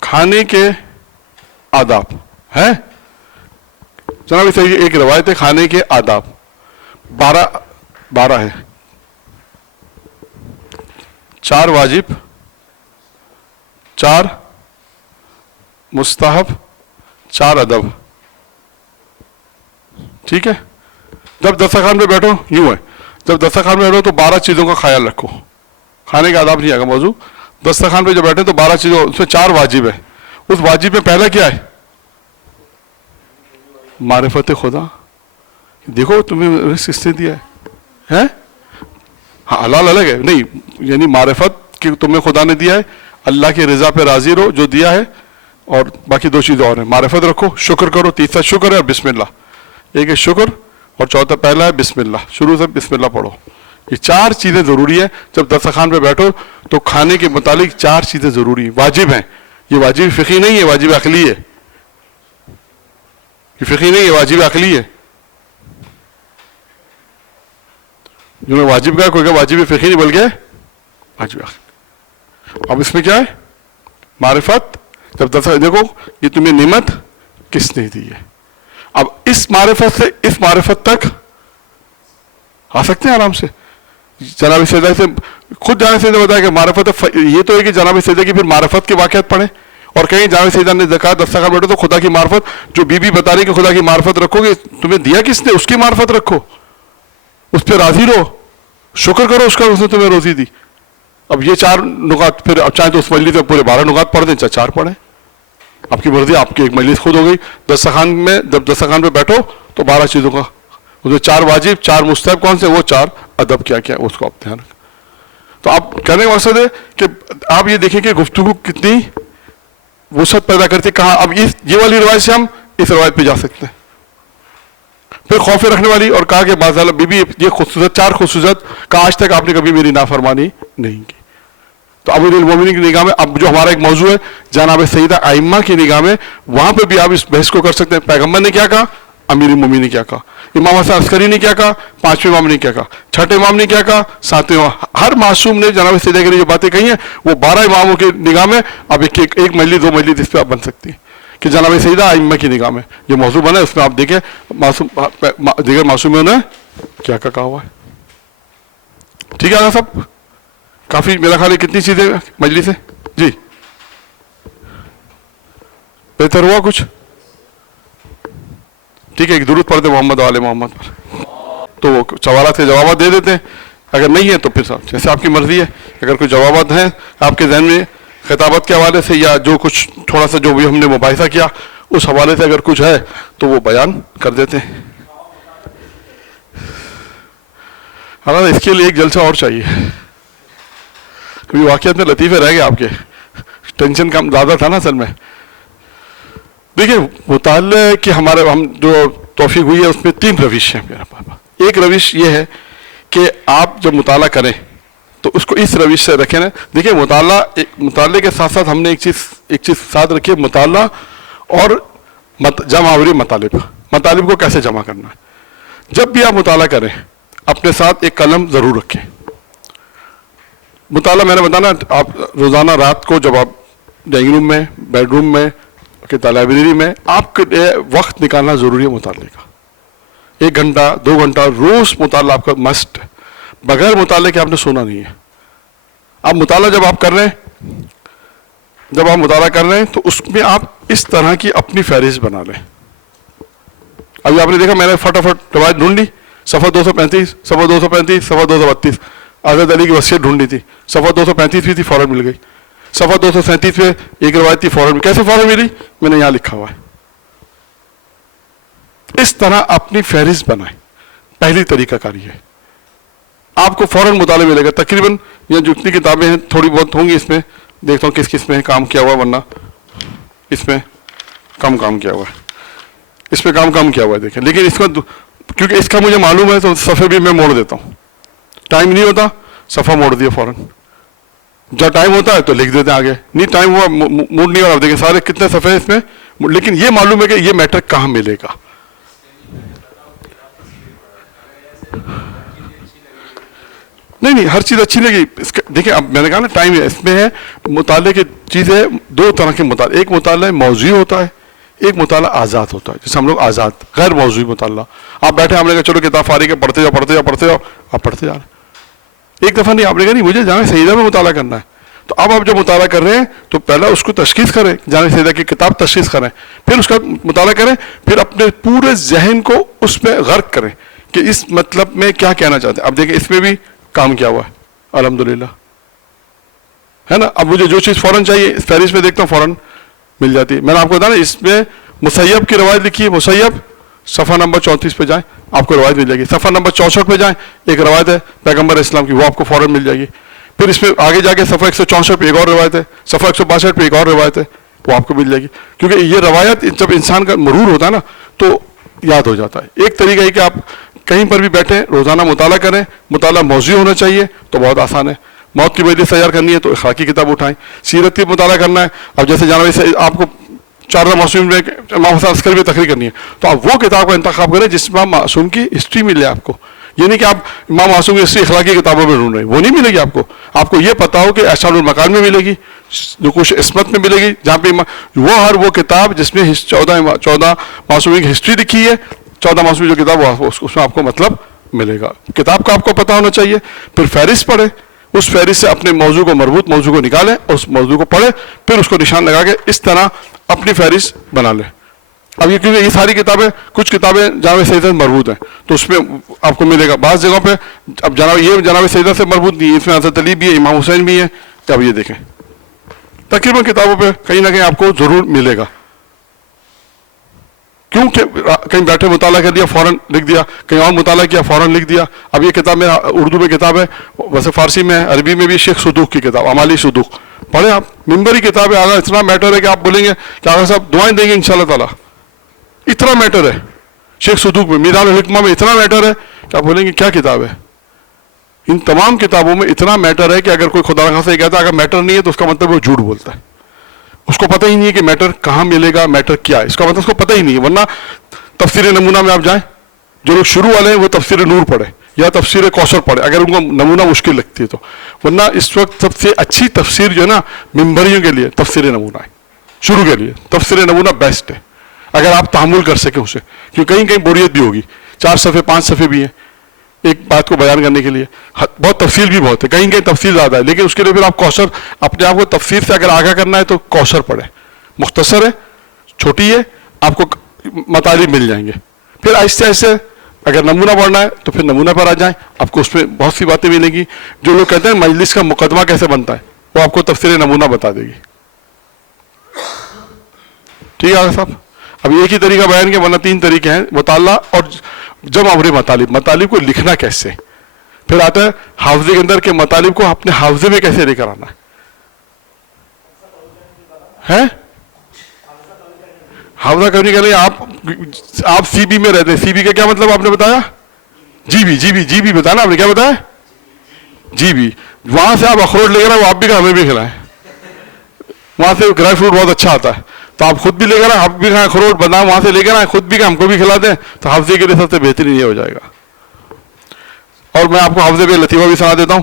کھانے کے آداب ہے جناب. ایک روایت ہے کھانے کے آداب 12 ہے. 4 واجب, 4 مستحب, 4 ادب. ٹھیک ہے, جب دسترخوان پہ بیٹھو یوں ہے, جب دسترخوان پہ بیٹھو تو 12 چیزوں کا خیال رکھو. کھانے کے آداب نہیں آئے گا موضوع. دسترخوان پہ جو بیٹھے تو 12 چیزوں, اس میں 4 واجب ہے. اس واجب میں پہلا کیا ہے؟ معرفت خدا. دیکھو تمہیں رزق کس نے دیا ہے؟ ہاں حلال الگ ہے نہیں, یعنی معرفت کہ تمہیں خدا نے دیا ہے, اللہ کی رضا پہ راضی رہو جو دیا ہے, اور باقی 2 چیزیں اور ہیں. معرفت رکھو, شکر کرو, تیسرا شکر ہے اور بسم اللہ. ایک ہے شکر اور چوتھا پہلا ہے بسم اللہ، شروع سے بسم اللہ پڑھو. یہ چار چیزیں ضروری ہیں. جب دسترخوان پہ بیٹھو تو کھانے کے متعلق چار چیزیں ضروری ہیں، واجب ہیں. یہ واجب فقہی نہیں ہے، واجب عقلی ہے. یہ فقہی نہیں ہے، واجب عقلی ہے. جنہوں نے واجب کہا، کوئی کہ واجب فقہی نہیں بلکہ واجب عقلی. اب اس میں کیا ہے؟ معرفت. جب دیکھو یہ تمہیں نعمت کس نے دی ہے. اب اس معرفت سے اس معرفت تک آ سکتے ہیں آرام سے. جناب سیدہ سے خود جناب سیدہ بتایا کہ معرفت یہ تو ہے کہ جناب سیدہ کی پھر معرفت کے واقعات پڑھیں، اور کہیں جناب سیدہ نے زکوٰۃ دسترخوان بیٹھو تو خدا کی معرفت، جو بی بی بتا رہی کہ خدا کی معرفت رکھو گے، تمہیں دیا کس نے؟ اس کی معرفت رکھو، اس پہ راضی رہو، شکر کرو اس کا، اس نے تمہیں روزی دی. اب یہ چار نکات پھر اب چاہے تو اس مجلس میں پورے 12 نکات پڑھ دیں، چاہے 4 پڑھیں، آپ کی مرضی. آپ کی ایک مجلس خود ہو گئی. دسترخوان میں جب دسترخوان پہ بیٹھو تو 12 چیزوں کا، اس میں 4 واجب، 4 مستحب کون سے، وہ 4 ادب کیا کیا اس کو آپ دھیان رکھیں. تو آپ کہنے کا مقصد ہے کہ آپ یہ دیکھیں کہ گفتگو کتنی وسعت پیدا کرتی ہے. کہاں اب یہ والی روایت سے ہم اس روایت پہ جا سکتے ہیں. پھر خوف رکھنے والی، اور کہا کہ بعض بی بی یہ خصوصیت، 4 خصوصیت کہ آج تک آپ نے کبھی میری نافرمانی نہیں کی. تو امیر المومنین کی نگاہ میں اب جو ہمارا ایک موضوع ہے جناب سیدہ ائمہ کی نگاہ میں، وہاں پہ بھی آپ اس بحث کو کر سکتے ہیں. پیغمبر نے کیا کہا، امیر المومنین نے کیا کہا، امام حسن عسکری نے کیا کہا، 5ویں امام نے کیا کہا، 6ٹھے امام نے کیا کہا، 7ویں امام. ہر معصوم نے جناب سیدہ کے لیے جو باتیں کہی ہیں وہ 12 اماموں کی نگاہ میں اب ایک مجلس 2 مجلس اس پہ آپ بن سکتی ہیں کہ جناب سیدہ ائمہ کی نگاہ میں جو موضوع بنا ہے اس میں آپ دیکھیں دیگر معصوموں نے کیا کہا ہوا ہے. ٹھیک ہے نا سب؟ کافی میرا خیال ہے کتنی چیزیں مجلس ہے جی، بہتر ہوا کچھ؟ ٹھیک ہے، ایک درود پڑھتے محمد وآل محمد پر، تو وہ سوالات کے جوابات دے دیتے ہیں. اگر نہیں ہے تو پھر صاحب جیسے آپ کی مرضی ہے. اگر کوئی جوابات ہیں آپ کے ذہن میں خطابت کے حوالے سے یا جو کچھ تھوڑا سا جو بھی ہم نے مباحثہ کیا اس حوالے سے اگر کچھ ہے تو وہ بیان کر دیتے ہیں. حالانکہ اس کے لیے ایک جلسہ اور چاہیے. کبھی واقعات میں لطیفے رہ گئے آپ کے، ٹینشن کم زیادہ تھا نا اصل میں. دیکھیں مطالعے کہ ہم جو توفیق ہوئی ہے اس میں 3 روش ہیں میرا پاپا. ایک روش یہ ہے کہ آپ جب مطالعہ کریں تو اس کو اس روش سے رکھیں نا. دیکھیں مطالعے کے ساتھ ساتھ ہم نے ایک چیز ساتھ رکھی ہے، مطالعہ اور جمع آوری مطالب کو کیسے جمع کرنا ہے. جب بھی آپ مطالعہ کریں اپنے ساتھ ایک قلم ضرور رکھیں. مطالعہ میں نے بتانا آپ روزانہ رات کو جب آپ ڈرائنگ روم میں، بیڈ روم میں، لائبریری میں آپ کے وقت نکالنا ضروری ہے مطالعے کا. 1 گھنٹہ 2 گھنٹہ روز مطالعہ آپ کا مسٹ ہے. بغیر مطالعے کے آپ نے سونا نہیں ہے. آپ مطالعہ جب آپ کر رہے ہیں تو اس میں آپ اس طرح کی اپنی فہرست بنا لیں. ابھی آپ نے دیکھا میں نے فٹافٹ روایت ڈھونڈ لی، صفحہ 235 صفحہ 235 صفحہ 232 حضرت علی کی وصیت ڈھونڈی تھی، صفحہ 235 بھی تھی، فوراً مل گئی. صفحہ 237 پہ ایک روایت تھی، فوراً کیسے فوراً ملی؟ میں نے یہاں لکھا ہوا ہے. اس طرح اپنی فہرست بنائیں. پہلی طریقہ کاری ہے، آپ کو فوراً مطالعہ ملے گا. تقریباً یہ جو اتنی کتابیں ہیں تھوڑی بہت ہوں گی، اس میں دیکھتا ہوں کس میں کام کیا ہوا، ورنہ اس میں کام کیا ہوا ہے، اس میں کام کیا ہوا ہے دیکھیں. لیکن اس کو کیونکہ اس کا مجھے معلوم ہے تو صفحے بھی میں موڑ دیتا ہوں. ٹائم نہیں ہوتا صفحہ موڑ دیا فوراً، جب ٹائم ہوتا ہے تو لکھ دیتے ہیں آگے. نہیں ٹائم ہوا موڈ نہیں ہو رہا، دیکھیں سارے کتنے صفحے اس میں، لیکن یہ معلوم ہے کہ یہ میٹر کہاں ملے گا. نہیں ہر چیز اچھی لگی. دیکھیں اب میں نے کہا نا ٹائم ہے، اس میں ہے مطالعے کی چیزیں 2 طرح کے مطالعے. ایک مطالعہ موضوعی ہوتا ہے، ایک مطالعہ آزاد ہوتا ہے. جیسے ہم لوگ آزاد غیر موضوعی مطالعہ، آپ بیٹھے ہم نے کہا چلو کتاب فارغ ہے، پڑھتے جاؤ آپ پڑھتے جا رہے ہیں. ایک دفعہ نہیں، آپ نے کہا نہیں مجھے جامع سیدہ میں مطالعہ کرنا ہے. تو اب آپ جب مطالعہ کر رہے ہیں تو پہلا اس کو تشخیص کریں، جامع سیدہ کی کتاب تشخیص کریں، پھر اس کا مطالعہ کریں، پھر اپنے پورے ذہن کو اس میں غرق کریں کہ اس مطلب میں کیا کہنا چاہتے ہیں. اب دیکھیں اس میں بھی کام کیا ہوا ہے الحمدللہ، ہے نا. اب مجھے جو چیز فوراً چاہیے اس فہرست میں دیکھتا ہوں فوراً مل جاتی ہے. میں نے آپ کو بتایا نا اس میں مسیب کی روایت لکھی ہے. مسیب صفحہ نمبر 34 پہ جائیں آپ کو روایت مل جائے گی. صفحہ نمبر 64 پہ جائیں ایک روایت ہے پیغمبر اسلام کی، وہ آپ کو فوراً مل جائے گی. پھر اس میں آگے جا کے صفحہ 164 پہ ایک اور روایت ہے، صفحہ 162 پہ ایک اور روایت ہے، وہ آپ کو مل جائے گی. کیونکہ یہ روایت جب انسان کا مرور ہوتا ہے نا تو یاد ہو جاتا ہے. ایک طریقہ ہے کہ آپ کہیں پر بھی بیٹھیں روزانہ مطالعہ کریں, مطالعہ موضوعی ہونا چاہیے تو بہت آسان ہے. موت کی مجلس تیار کرنی ہے تو اخلاقی کتاب اٹھائیں. سیرت کی مطالعہ کرنا ہے, اب جیسے جناب سے آپ کو 4 معصوم میں امام حسن عسکری میں تقریر کرنی ہے تو آپ وہ کتاب کا انتخاب کریں جس میں امام معصوم کی ہسٹری ملے آپ کو. یہ نہیں کہ آپ امام معصوم کی ہسٹری اخلاقی کتابوں میں ڈھونڈ رہے ہیں, وہ نہیں ملے گی آپ کو. آپ کو یہ پتا ہو کہ احسان المقال میں ملے گی, نقوش عصمت میں ملے گی, جہاں پہ وہ کتاب جس میں 14 معصومین کی ہسٹری لکھی ہے, 14 معصومین جو کتاب اس میں آپ کو مطلب ملے گا. کتاب کا آپ کو پتا ہونا چاہیے. پھر فہرست پڑھیں, اس فہرست سے اپنے موضوع کو, مربوط موضوع کو نکالیں اور اس موضوع کو پڑھیں, پھر اس کو نشان لگا کے اس طرح اپنی فہرست بنا لیں. اب یہ کیونکہ یہ ساری کتابیں, کچھ کتابیں جناب سیدہ مربوط ہیں تو اس میں آپ کو ملے گا. بعض جگہوں پہ اب جناب سیدہ سے مربوط نہیں ہے, اس میں حضرت علی بھی ہے, امام حسین بھی ہے. اب یہ دیکھیں تقریباً کتابوں پہ کہیں نہ کہیں آپ کو ضرور ملے گا. کیونکہ کہیں بیٹھے مطالعہ کر دیا فوراً لکھ دیا, کہیں اور مطالعہ کیا فوراً لکھ دیا. اب یہ کتاب میرا اردو میں کتاب ہے, ویسے فارسی میں ہے, عربی میں بھی شیخ صدوق کی کتاب عمالی صدوق پڑھیں آپ. ممبری کتاب ہے, آگا اتنا میٹر ہے کہ آپ بولیں گے کہ آگا صاحب دعائیں دیں گے انشاءاللہ تعالیٰ. اتنا میٹر ہے شیخ صدوق میں, میدان الحکمہ میں اتنا میٹر ہے کہ آپ بولیں گے کیا کتاب ہے. ان تمام کتابوں میں اتنا میٹر ہے کہ اگر کوئی خدا نخواستہ یہ کہتا ہے اگر میٹر نہیں ہے تو اس کا مطلب وہ جھوٹ بولتا ہے. اس کو پتہ ہی نہیں ہے کہ میٹر کہاں ملے گا, میٹر کیا ہے, اس کا مطلب اس کو پتہ ہی نہیں ہے. ورنہ تفسیر نمونہ میں آپ جائیں, جو لوگ شروع والے ہیں وہ تفسیر نور پڑھے یا تفسیر کوثر پڑھے اگر ان کو نمونہ مشکل لگتی ہے تو. ورنہ اس وقت سب سے اچھی تفسیر جو ہے نا منبریوں کے لیے تفسیر نمونہ ہے. شروع کے لیے تفسیر نمونہ بیسٹ ہے اگر آپ تحمل کر سکیں اسے, کیونکہ کہیں کہیں بوریت بھی ہوگی. 4 صفحے 5 صفحے بھی ہیں ایک بات کو بیان کرنے کے لیے, بہت تفصیل بھی بہت ہے, کہیں کہیں تفصیل زیادہ ہے. لیکن اس کے لیے پھر آپ کوثر, اپنے آپ کو تفسیر سے اگر آگاہ کرنا ہے تو کوثر پڑھیں, مختصر ہے, چھوٹی ہے, آپ کو مطالب مل جائیں گے. پھر آہستہ آہستہ اگر نمونہ پڑھنا ہے تو پھر نمونہ پر آ جائیں, آپ کو اس میں بہت سی باتیں ملیں گی. جو لوگ کہتے ہیں مجلس کا مقدمہ کیسے بنتا ہے وہ آپ کو تفسیر نمونہ بتا دے گی. ٹھیک ہے آگے صاحب, اب ایک ہی طریقہ بیان کیا ورنہ 3 طریقے ہیں, مطالعہ اور جمع امر مطالب. مطالب کو لکھنا کیسے, پھر آتا ہے حافظے کے اندر کے مطالب کو اپنے حافظے میں کیسے لے کر آنا ہے. حافظہ کرنے کے لیے آپ سی بی میں رہتے ہیں. سی بی کا کیا مطلب آپ نے بتایا, جی بی بتانا آپ نے, کیا بتایا جی بی. وہاں سے آپ اخروٹ لے کر وہ آپ بھی ہمیں بھی کھلائیں. وہاں سے ڈرائی فروٹ بہت اچھا آتا ہے تو آپ خود بھی لے کر آئیں, آپ بھی کھائیں اخروٹ بادام وہاں سے لے کر آئیں, خود بھی ہم کو بھی کھلا دیں, تو حافظے کے لیے سب سے بہترین یہ ہو جائے گا. اور میں آپ کو حافظے پہ لطیفہ بھی سنا دیتا ہوں.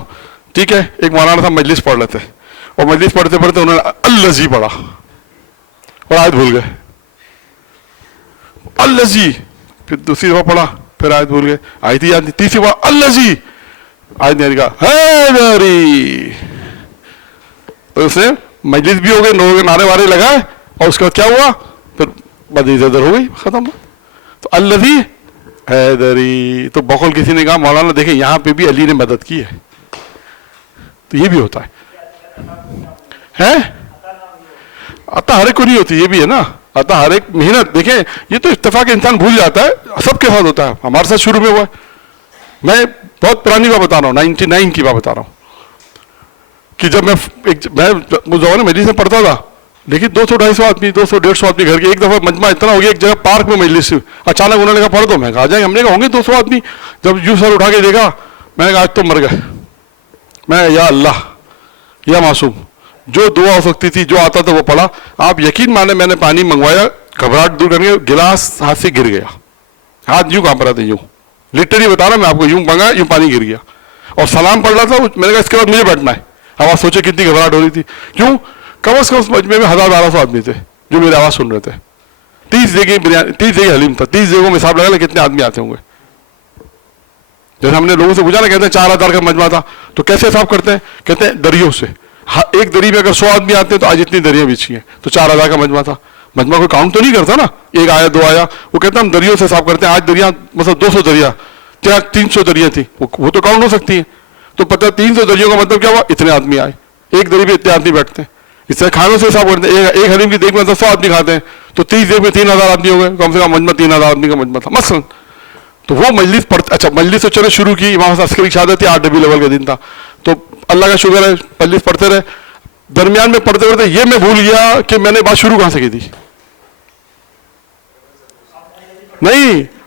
ٹھیک ہے, ایک مولانا صاحب مجلس پڑھ لیتے اور مجلس پڑھتے پڑھتے انہوں نے الذی پڑھا اور آیت بھول گئے. الذی, پھر دوسری دفعہ پڑھا پھر آیت بھول گئے, آیت ہی یاد نہیں. تیسری بار الذی, آیت نہیں کہا حیدری. تو اس نے مجلس بھی ہو گئے, لوگوں کے نعرے وارے لگائے اور اس کے بعد کیا ہوا, پھر بدی ادھر ہو گئی, ختم. تو الذی حیدری. تو بقول کسی نے کہا مولانا دیکھیں یہاں پہ بھی علی نے مدد کی ہے, تو یہ بھی ہوتا ہے. عطا ہر ایک کو نہیں ہوتی, یہ بھی ہے نا, عطا ہر ایک محنت. دیکھیں یہ تو اتفاق انسان بھول جاتا ہے, سب کے ساتھ ہوتا ہے, ہمارے ساتھ شروع میں ہوا ہے. میں بہت پرانی بات بتا رہا ہوں, 99 کی بات بتا رہا ہوں کہ جب میں مجلس میں پڑھتا تھا, لیکن 200-250 آدمی 200-150 آدمی گھر کے, ایک دفعہ مجمع اتنا ہو گیا ایک جگہ پارک میں مجلس, اچانک انہوں نے کہا پڑھ دو. میں کہا آ جائیں, ہم نے کہا ہوں گے 200 آدمی. جب یوں سر اٹھا کے دیکھا میں نے کہا آج تو مر گئے. میں یا اللہ یا معصوم, جو دعا ہو سکتی تھی جو آتا تھا وہ پڑھا. آپ یقین مانے میں نے پانی منگوایا, گھبراہٹ دور کرنے, گلاس ہاتھ سے گر گیا, ہاتھ یوں کانپ رہا تھا, یوں لٹرلی بتا رہا میں آپ کو, یوں منگایا یوں پانی گر گیا. اور سلام پڑھ رہا تھا, میں نے کہا اس کے بعد مجھے بیٹھنا ہے. آواز سوچے کتنی گھبراہٹ ہو رہی تھی. کیوں, کم از کم اس مجمع میں 1000-1200 آدمی تھے جو میری آواز سن رہے تھے. 30 جگہ بریانی, 30 جگہ حلیم تھا, 30 جگہوں میں حساب لگا لے کتنے آدمی آتے ہوں گے. جیسے ہم نے لوگوں سے پوچھا نا, کہتے ہیں 4000 کا مجمع تھا, تو کیسے حساب کرتے ہیں, کہتے ہیں دریوں سے. ایک دری میں اگر 100 آدمی آتے ہیں تو آج اتنی دریاں بچھی ہیں, تو 4000 کا مجمع تھا. مجمع کوئی کاؤنٹ تو نہیں کرتا نا, ایک آیا 2 آیا, وہ کہتے ہیں ہم دریوں سے حساب کرتے ہیں. آج دریا مطلب 200 دریا, 300 دریاں تھیں, وہ تو کاؤنٹ ہو سکتی ہیں. تو پتہ 300 دریوں کا مطلب کیا ہوا, اتنے آدمی آئے, ایک دری پہ اتنے آدمی بیٹھتے ہیں. اس طرح کھانوں سے حساب کرتے ہیں, ایک حلیم کی دیگ میں 100 آدمی کھاتے ہیں, تو 30 دیگ میں 3000 آدمی ہو گئے. کم سے کم مجمع 3000 آدمی کا مجمع تھا مثلا. تو وہ مجلس پڑھتے, اچھا مجلس تو چلے شروع کی, امام حسن عسکری کی شہادت تھی, 8 ربیع الاول کا دن تھا, تو اللہ کا شکر ہے مجلس پڑھتے رہے. درمیان میں پڑھتے پڑھتے یہ میں بھول گیا کہ میں نے بات شروع کہاں سے کی تھی. نہیں,